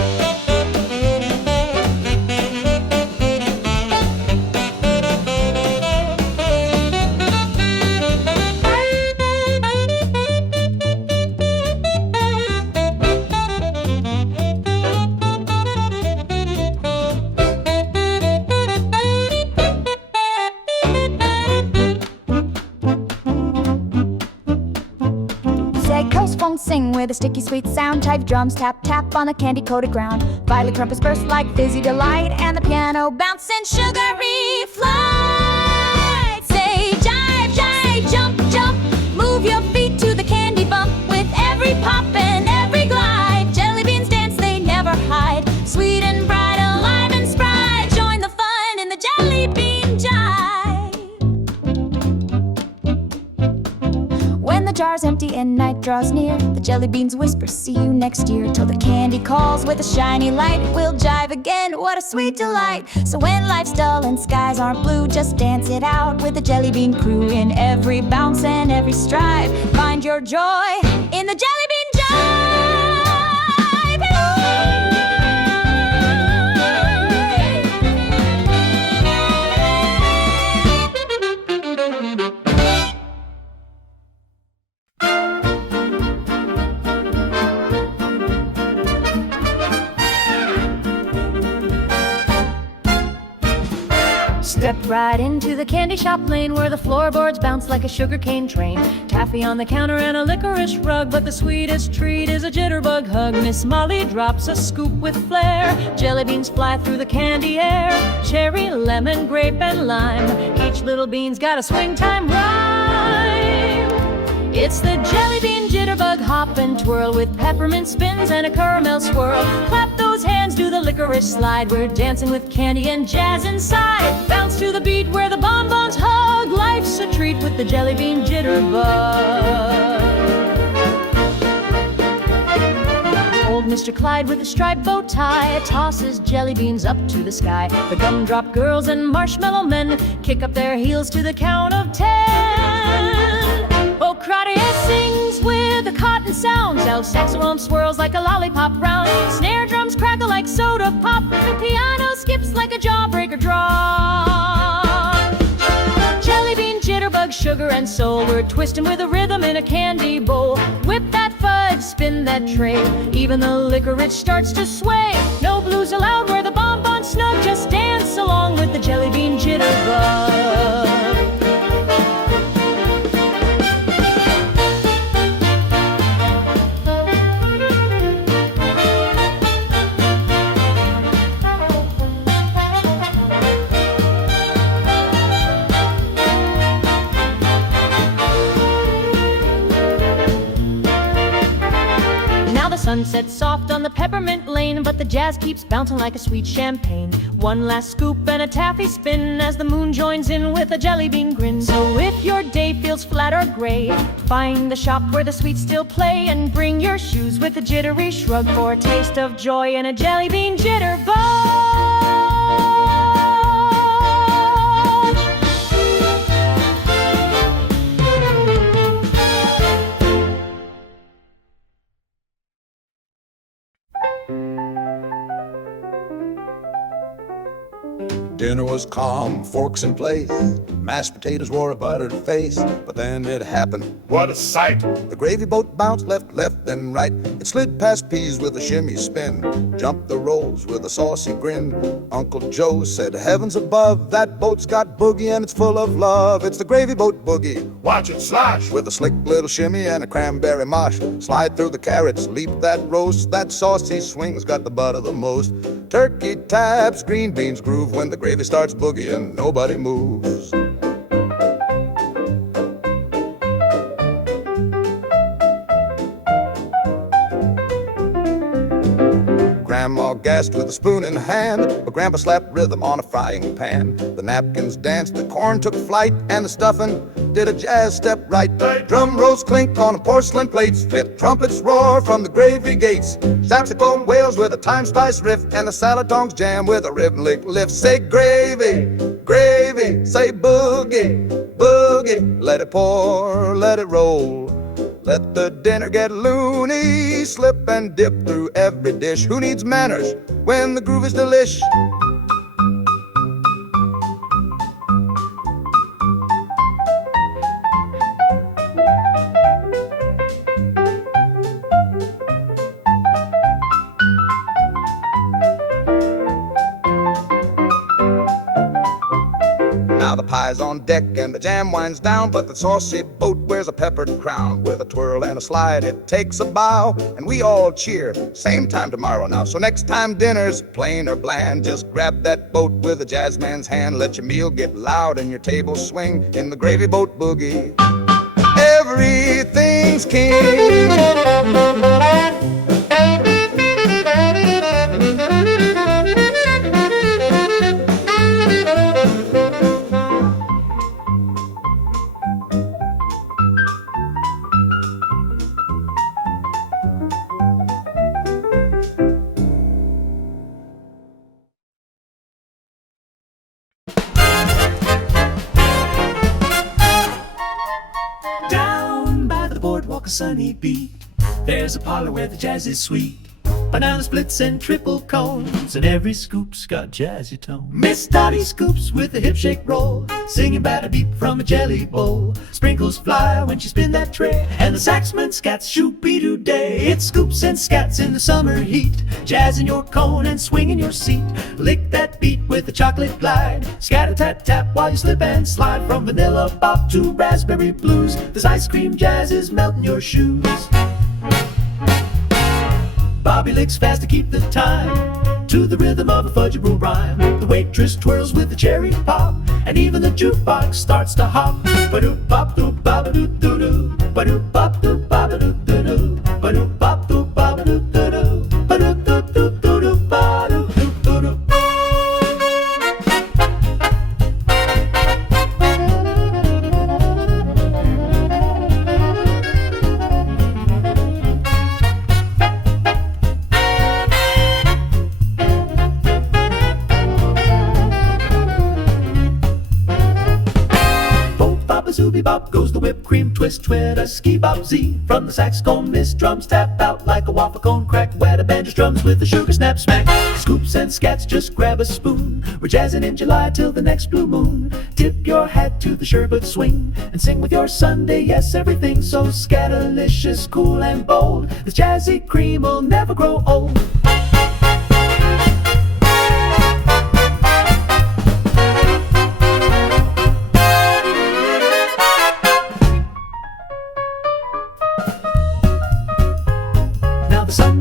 Sing with a sticky sweet sound. Chive drums tap tap on the candy coated ground. Violet trumpets burst like fizzy delight, and the piano bounce in sugary flight. Say jive jive jump jump, move your feet to the candy bump. With every pop and every glide, jelly beans dance, they never hide. Sweet and bright, alive and spry, join the fun in the jelly bean jive. When the jar's empty and night draws near, the jelly beans whisper, see you next year. Till the candy calls with a shiny light, we'll jive again, what a sweet delight. So when life's dull and skies aren't blue, just dance it out with the jelly bean crew. In every bounce and every stride, find your joy in the jelly bean jive. Step right into the candy shop lane, where the floorboards bounce like a sugarcane train. Taffy on the counter and a licorice rug, but the sweetest treat is a jitterbug hug. Miss Molly drops a scoop with flair. Jelly beans fly through the candy air. Cherry, lemon, grape, and lime. Each little bean's got a swing time rhyme. It's the jelly bean jitterbug hop and twirl with peppermint spins and a caramel swirl. Clap those hands, do the licorice slide. We're dancing with candy and jazz inside. Bounce to the beat where the bonbons hug. Life's a treat with the jelly bean jitterbug. Old Mr. Clyde with a striped bow tie tosses jelly beans up to the sky. The gumdrop girls and marshmallow men kick up their heels to the count of 10. Oh, Claudia sings with a cotton sound. El saxophone swirls like a lollipop round. Snare drums crackle like soda pop. The piano skips like a jawbreaker drop. Jelly bean, jitterbug, sugar and soul. We're twisting with a rhythm in a candy bowl. Whip that fudge, spin that tray. Even the licorice starts to sway. No blues allowed where the bonbons snug. Just dance along with the jelly bean jitterbug. Sun sets soft on the peppermint lane, but the jazz keeps bouncing like a sweet champagne. One last scoop and a taffy spin as the moon joins in with a jelly bean grin. So if your day feels flat or gray, find the shop where the sweets still play and bring your shoes with a jittery shrug for a taste of joy and a jelly bean jitterbug. Dinner was calm, forks in place. Mashed potatoes wore a buttered face. But then it happened. What a sight! The gravy boat bounced left, then right. It slid past peas with a shimmy spin. Jumped the rolls with a saucy grin. Uncle Joe said, heavens above, that boat's got boogie and it's full of love. It's the gravy boat boogie. Watch it slosh! With a slick little shimmy and a cranberry mosh. Slide through the carrots, leap that roast. That saucy swing's got the butter the most. Turkey taps, green beans groove when the gravy starts boogieing, nobody moves. Grandma gasped with a spoon in hand, but Grandpa slapped rhythm on a frying pan. The napkins danced, the corn took flight, and the stuffing did a jazz step right. Drum rolls clink on porcelain plates, fifth trumpets roar from the gravy gates. Saxophone wails with a time spice riff, and the salad tongs jam with a rhythmic lift. Say gravy, gravy, say boogie, boogie. Let it pour, let it roll. Let the dinner get loony, slip and dip through every dish. Who needs manners when the groove is delish? Now the pie's on deck and the jam winds down, but the saucy boat wears a peppered crown. With a twirl and a slide, it takes a bow, and we all cheer. Same time tomorrow now, so next time dinner's plain or bland, just grab that boat with a jazz man's hand. Let your meal get loud and your table swing in the gravy boat boogie. Everything's king. A sunny beat. There's a parlor where the jazz is sweet. Banana splits and triple cones, and every scoop's got jazzy tone. Miss Dottie scoops with a hip shake roll, singing bada beep from a jelly bowl. Sprinkles fly when she spin that tray, and the saxman scats shoop-be-doo day. It scoops and scats in the summer heat, jazz in your cone and swing in your seat. Lick that beat with a chocolate glide, scat-a-tat-tap while you slip and slide. From vanilla bop to raspberry blues, this ice cream jazz is melting your shoes. Bobby licks fast to keep the time. to the rhythm of a fudgy-roll rhyme. The waitress twirls with the cherry pop, and even the jukebox starts to hop. Ba-doop-bop-doop-ba-ba-doop-doo-doo. Ba-doop-bop-doop-ba-ba-doop-doo-doo. Ba-doop-bop-doop-ba-ba-doop-doo-doo. Ba-doop-doop-doop-doo-doo-ba-doop-doo-doo. Zooby-bop goes the whipped cream, twist, twit, a ski-bop Z. From the saxophone, miss drums tap out like a waffle cone crack. Wet a banjo drums with a sugar snap smack. Scoops and scats, just grab a spoon. We're jazzing in July till the next blue moon. Tip your hat to the sherbet swing and sing with your Sunday, yes, everything so scatalicious, cool and bold. This jazzy cream will never grow old.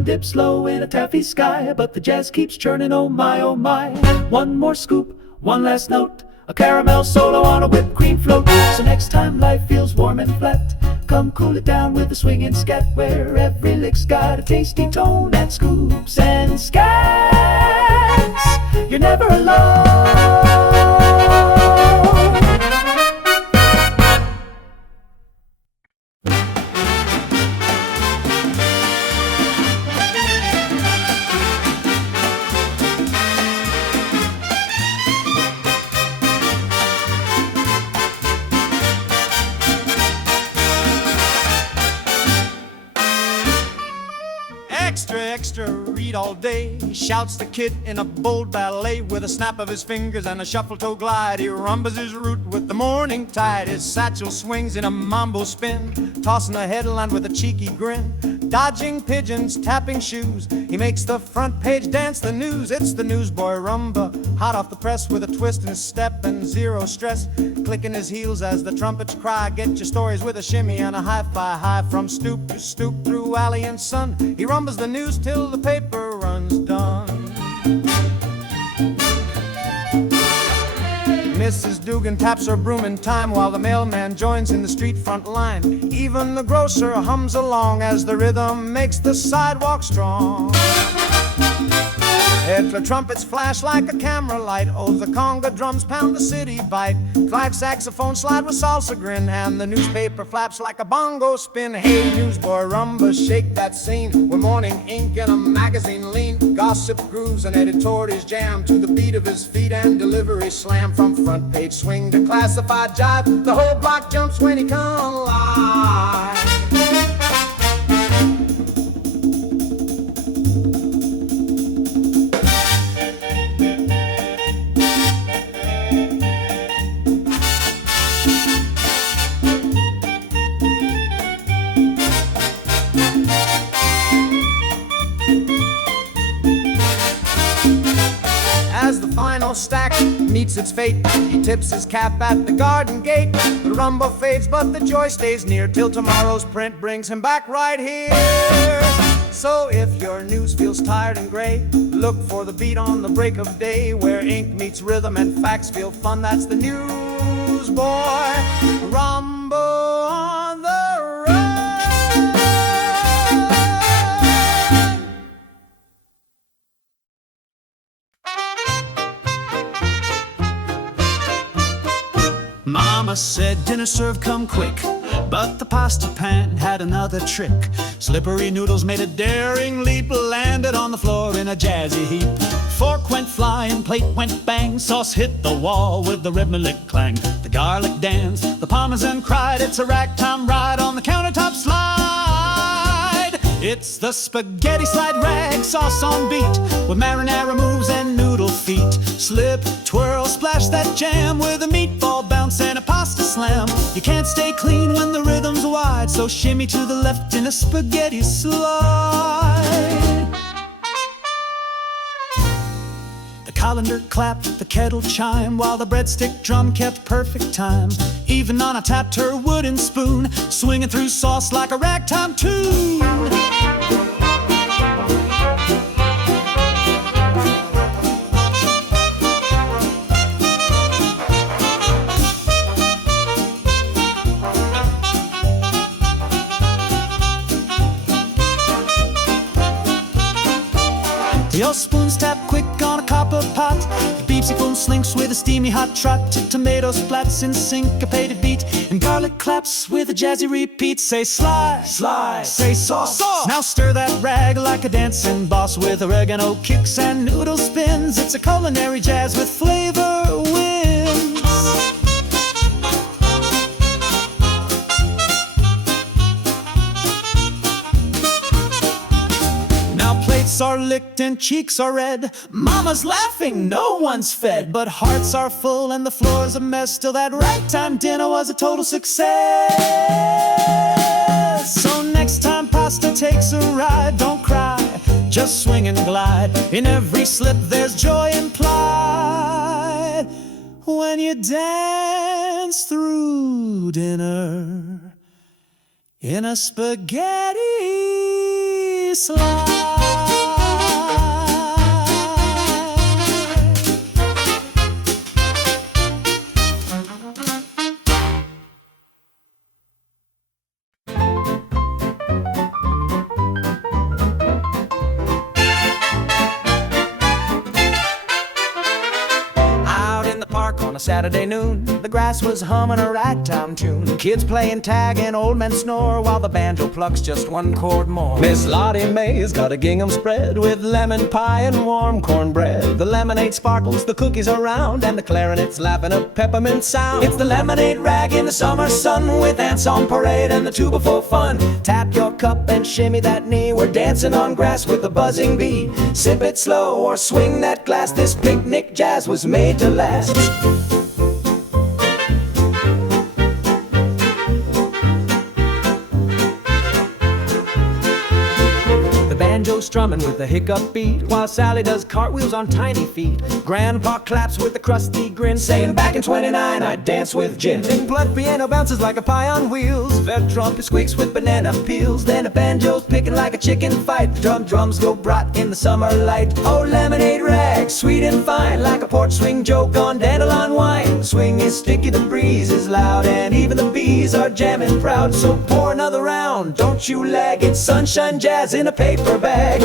Dips low in a taffy sky, but the jazz keeps churning, oh my, oh my. One more scoop, one last note, a caramel solo on a whipped cream float. So next time life feels warm and flat, come cool it down with a swinging scat, where every lick's got a tasty tone. And scoops and scats, you're never alone. Extra, extra, read all day, shouts the kid in a bold ballet. With a snap of his fingers and a shuffle-toe glide, he rumbas his route with the morning tide. His satchel swings in a mambo spin, tossing a headline with a cheeky grin. Dodging pigeons, tapping shoes, he makes the front page dance the news. It's the newsboy rumba, hot off the press with a twist in his step and zero stress. Clicking his heels as the trumpets cry, get your stories with a shimmy and a hi-fi high. From stoop to stoop through alley and sun, he rumbas the news till the paper runs done. Mrs. Dugan taps her broom in time while the mailman joins in the street front line. Even the grocer hums along as the rhythm makes the sidewalk strong. Hitler trumpets flash like a camera light. Oh, the conga drums pound the city bite. Clive saxophone slide with salsa grin, and the newspaper flaps like a bongo spin. Hey, newsboy rumba, shake that scene, where morning ink and a magazine lean. Gossip grooves and editorials jam to the beat of his feet and delivery slam. From front page swing to classified jive, the whole block jumps when he come alive. As the final stack meets its fate, he tips his cap at the garden gate. The rumba fades, but the joy stays near, till tomorrow's print brings him back right here. So if your news feels tired and gray, look for the beat on the break of day, where ink meets rhythm and facts feel fun. That's the newsboy rumba on the road. Mama said dinner served come quick, but the pasta pan had another trick. Slippery noodles made a daring leap, landed on the floor in a jazzy heap. Fork went flying, plate went bang, sauce hit the wall with the rhythmic clang. The garlic danced, the parmesan cried, it's a ragtime ride on the countertop slide. It's the spaghetti slide rag, sauce on beat, with marinara moves and noodle feet. Slip, twirl, splash that jam with a meatball bounce and a pasta slam. You can't stay clean when the rhythm's wide, so shimmy to the left in a spaghetti slide. The colander clapped, the kettle chimed, while the breadstick drum kept perfect time. Even on a tapped her wooden spoon, swinging through sauce like a ragtime tune. spoons tap quick on a copper pot. The beepsy phone slinks with a steamy hot trot. Tomato splats in syncopated beat, and garlic claps with a jazzy repeat. Say slide, slide, say sauce, sauce. Now stir that rag like a dancing boss, with oregano kicks and noodle spins. It's a culinary jazz with flavor wins. Plates are licked and cheeks are red. Mama's laughing, no one's fed, but hearts are full and the floor's a mess. Still that ragtime dinner was a total success. So next time pasta takes a ride, don't cry, just swing and glide. In every slip there's joy implied, when you dance through dinner in a spaghetti slide. On a Saturday noon, the grass was humming a ragtime tune. Kids playing tag and old men snore, while the banjo plucks just one chord more. Miss Lottie Mae's got a gingham spread with lemon pie and warm cornbread. The lemonade sparkles, the cookies are round, and the clarinet's laughing a peppermint sound. It's the lemonade rag in the summer sun, with ants on parade and the tuba for fun. Tap your cup and shimmy that knee, we're dancing on grass with a buzzing bee. Sip it slow or swing that glass, this picnic jazz was made to last. Banjo strumming with a hiccup beat, while Sally does cartwheels on tiny feet. Grandpa claps with a crusty grin, saying back in '29 I'd dance with gin. Then blood piano bounces like a pie on wheels. Vet trumpet squeaks with banana peels. Then a banjo's picking like a chicken fight. The drums go brat in the summer light. Oh, lemonade rag, sweet and fine, like a porch swing joke on dandelion wine. The swing is sticky, the breeze is loud, and even the bees are jamming proud. So pour another round, don't you lag. It's sunshine jazz in a paper bag.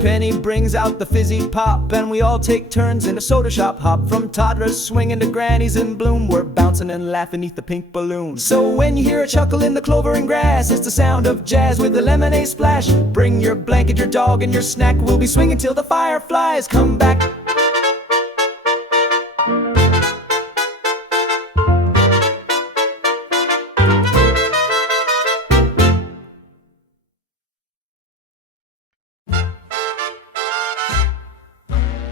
Penny brings out the fizzy pop, and we all take turns in a soda shop hop. From toddlers swinging to grannies in bloom, we're bouncing and laughing neath the pink balloon. So when you hear a chuckle in the clover and grass, it's the sound of jazz with the lemonade splash. Bring your blanket, your dog, and your snack. We'll be swinging till the fireflies come back.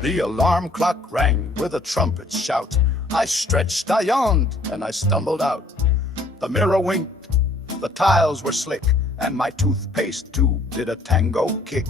The alarm clock rang with a trumpet shout. I stretched, I yawned, and I stumbled out. The mirror winked, the tiles were slick, and my toothpaste tube did a tango kick.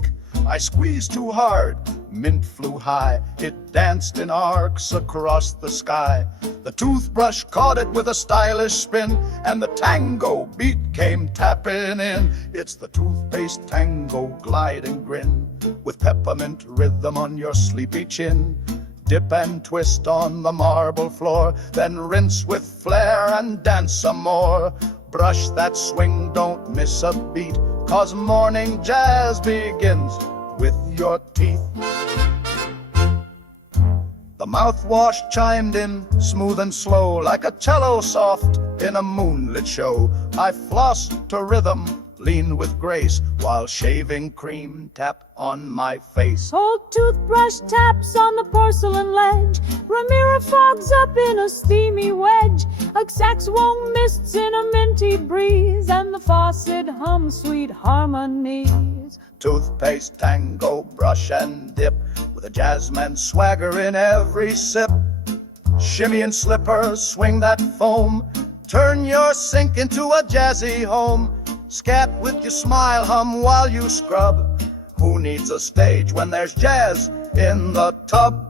I squeezed too hard, mint flew high, it danced in arcs across the sky. The toothbrush caught it with a stylish spin, and the tango beat came tapping in. It's the toothpaste tango glide and grin, with peppermint rhythm on your sleepy chin. Dip and twist on the marble floor, then rinse with flair and dance some more. Brush that swing, don't miss a beat, 'cause morning jazz begins with your teeth. The mouthwash chimed in, smooth and slow, like a cello soft in a moonlit show. I flossed to rhythm, leaned with grace, while shaving cream tapped on my face. Old toothbrush taps on the porcelain ledge. Ramira fogs up in a steamy wedge. A saxophone mists in a minty breeze, and the faucet hums sweet harmonies. Toothpaste, tango, brush and dip, with a jazzman swagger in every sip. Shimmy and slippers, swing that foam, turn your sink into a jazzy home. Scat with your smile, hum while you scrub. Who needs a stage when there's jazz in the tub?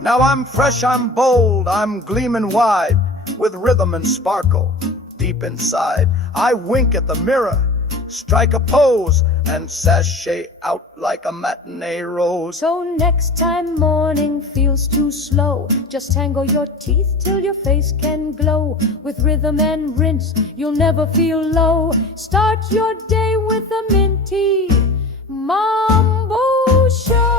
Now I'm fresh, I'm bold, I'm gleaming wide, with rhythm and sparkle deep inside. I wink at the mirror, strike a pose, and sashay out like a matinee rose. So next time morning feels too slow, just tangle your teeth till your face can glow. With rhythm and rinse, you'll never feel low. Start your day with a minty mambo show.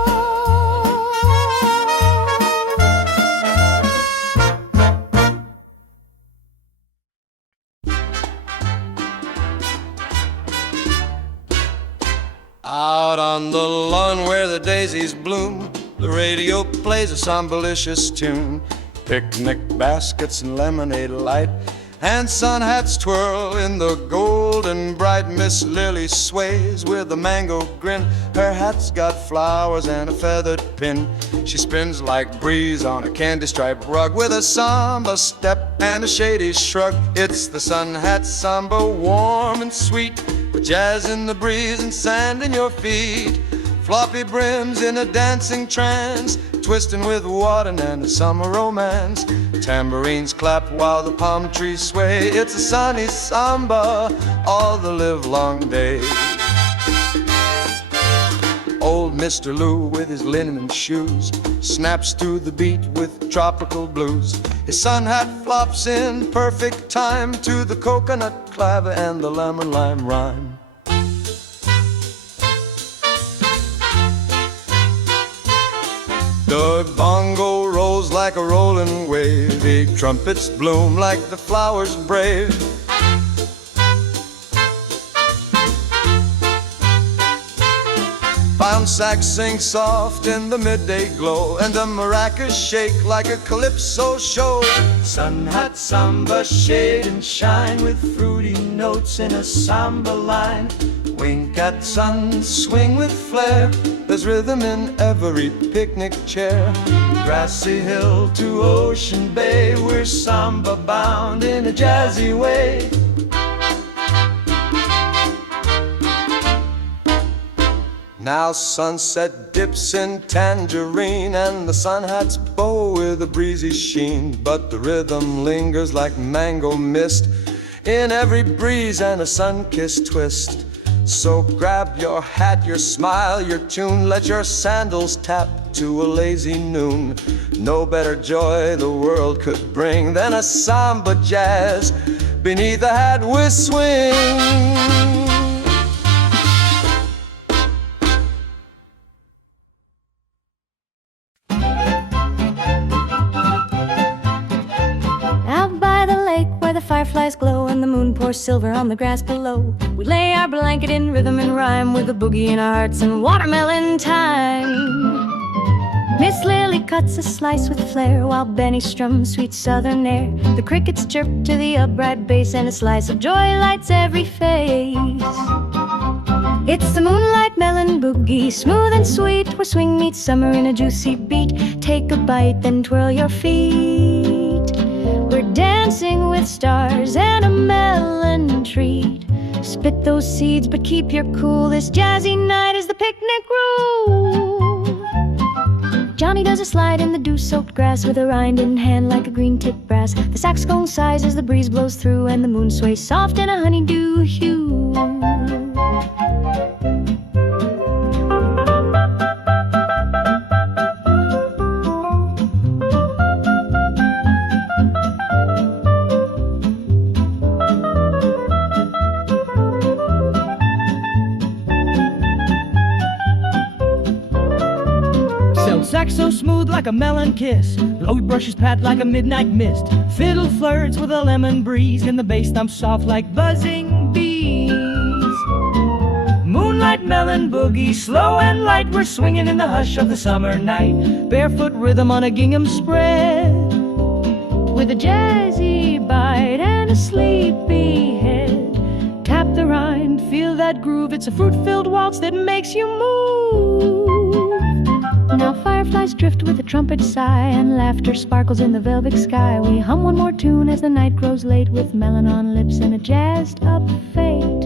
Out on the lawn where the daisies bloom, the radio plays a somnolicious tune. Picnic baskets and lemonade light, and sun hats twirl in the golden bright. Miss Lily sways with a mango grin. Her hat's got flowers and a feathered pin. She spins like breeze on a candy-striped rug, with a samba step and a shady shrug. It's the sun hat samba, warm and sweet, with jazz in the breeze and sand in your feet. Floppy brims in a dancing trance, twisting with water and a summer romance. Tambourines clap while the palm trees sway. It's a sunny samba all the livelong day. Old Mr. Lou with his linen shoes snaps to the beat with tropical blues. His sun hat flops in perfect time to the coconut clave and the lemon lime rhyme. The bongo rolls like a rolling wave, big trumpets bloom like the flowers brave. Pound sax sing soft in the midday glow, and the maracas shake like a calypso show. Sun hat samba, shade and shine, with fruity notes in a samba line. Wink at sun, swing with flair, there's rhythm in every picnic chair. Grassy hill to Ocean Bay, we're samba bound in a jazzy way. Now sunset dips in tangerine, and the sun hats bow with a breezy sheen. But the rhythm lingers like mango mist in every breeze and a sun-kissed twist. So grab your hat, your smile, your tune, let your sandals tap to a lazy noon. No better joy the world could bring than a samba jazz beneath a hat with swing. Fireflies glow and the moon pours silver on the grass below. We lay our blanket in rhythm and rhyme, with a boogie in our hearts and watermelon time. Miss Lily cuts a slice with flair, while Benny strums sweet southern air. The crickets chirp to the upright bass, and a slice of joy lights every face. It's the moonlight melon boogie, smooth and sweet, where swing meets summer in a juicy beat. Take a bite, then twirl your feet. We're dancing with stars and a melon treat. Spit those seeds, but keep your cool. This jazzy night is the picnic rule. Johnny does a slide in the dew-soaked grass, with a rind in hand like a green-tipped brass. The saxophone sighs as the breeze blows through, and the moon sways soft in a honeydew hue. Sax so smooth like a melon kiss, low brushes pat like a midnight mist. Fiddle flirts with a lemon breeze, and the bass thumps soft like buzzing bees. Moonlight melon boogie, slow and light, we're swinging in the hush of the summer night. Barefoot rhythm on a gingham spread, with a jazzy bite and a sleepy head. Tap the rind, feel that that groove. It's a fruit-filled waltz that makes you move. Now fireflies drift with a trumpet sigh, and laughter sparkles in the velvet sky. We hum one more tune as the night grows late, with melon on lips and a jazzed up fate.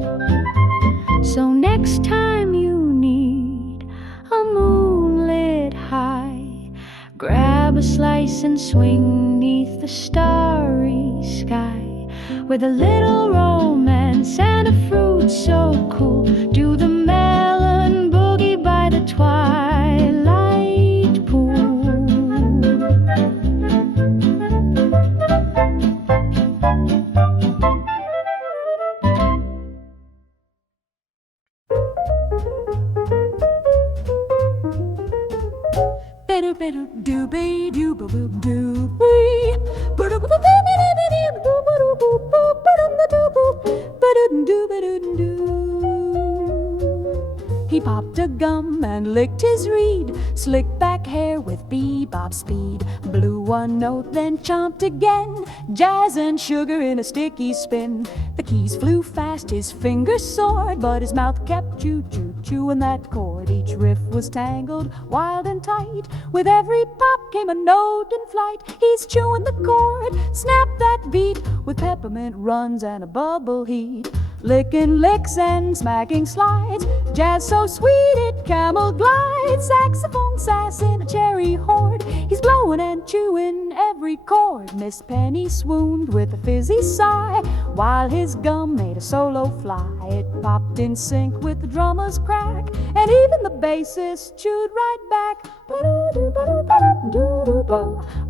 So next time you need a moonlit high, grab a slice and swing 'neath the starry sky, with a little romance and a fruit so cool. Do the melon boogie by the twilight pool. Better, better, do be, do be, do be. He popped a gum and licked his reed, slicked back hair with bebop speed, blew one note then chomped again, jazz and sugar in a sticky spin. The keys flew fast, his fingers soared, but his mouth kept chewing that chord. Each riff was tangled, wild and tight, with every pop came a note in flight. He's chewing the chord, snap that beat, with peppermint runs and a bubble heat. Licking licks and smacking slides, jazz so sweet it camel glides. Saxophone sass in a cherry horde, he's blowing and chewing every chord. Miss Penny swooned with a fizzy sigh, while his gum made a solo fly. It popped in sync with the drummer's crack, and even the bassist chewed right back. Ba-dum-doo-ba-doo-ba,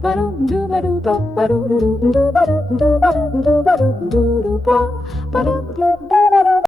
ba-dum-doo-ba-doo-ba, ba-dum-doo-ba-doo-ba, ba-dum-doo-ba-doo-ba.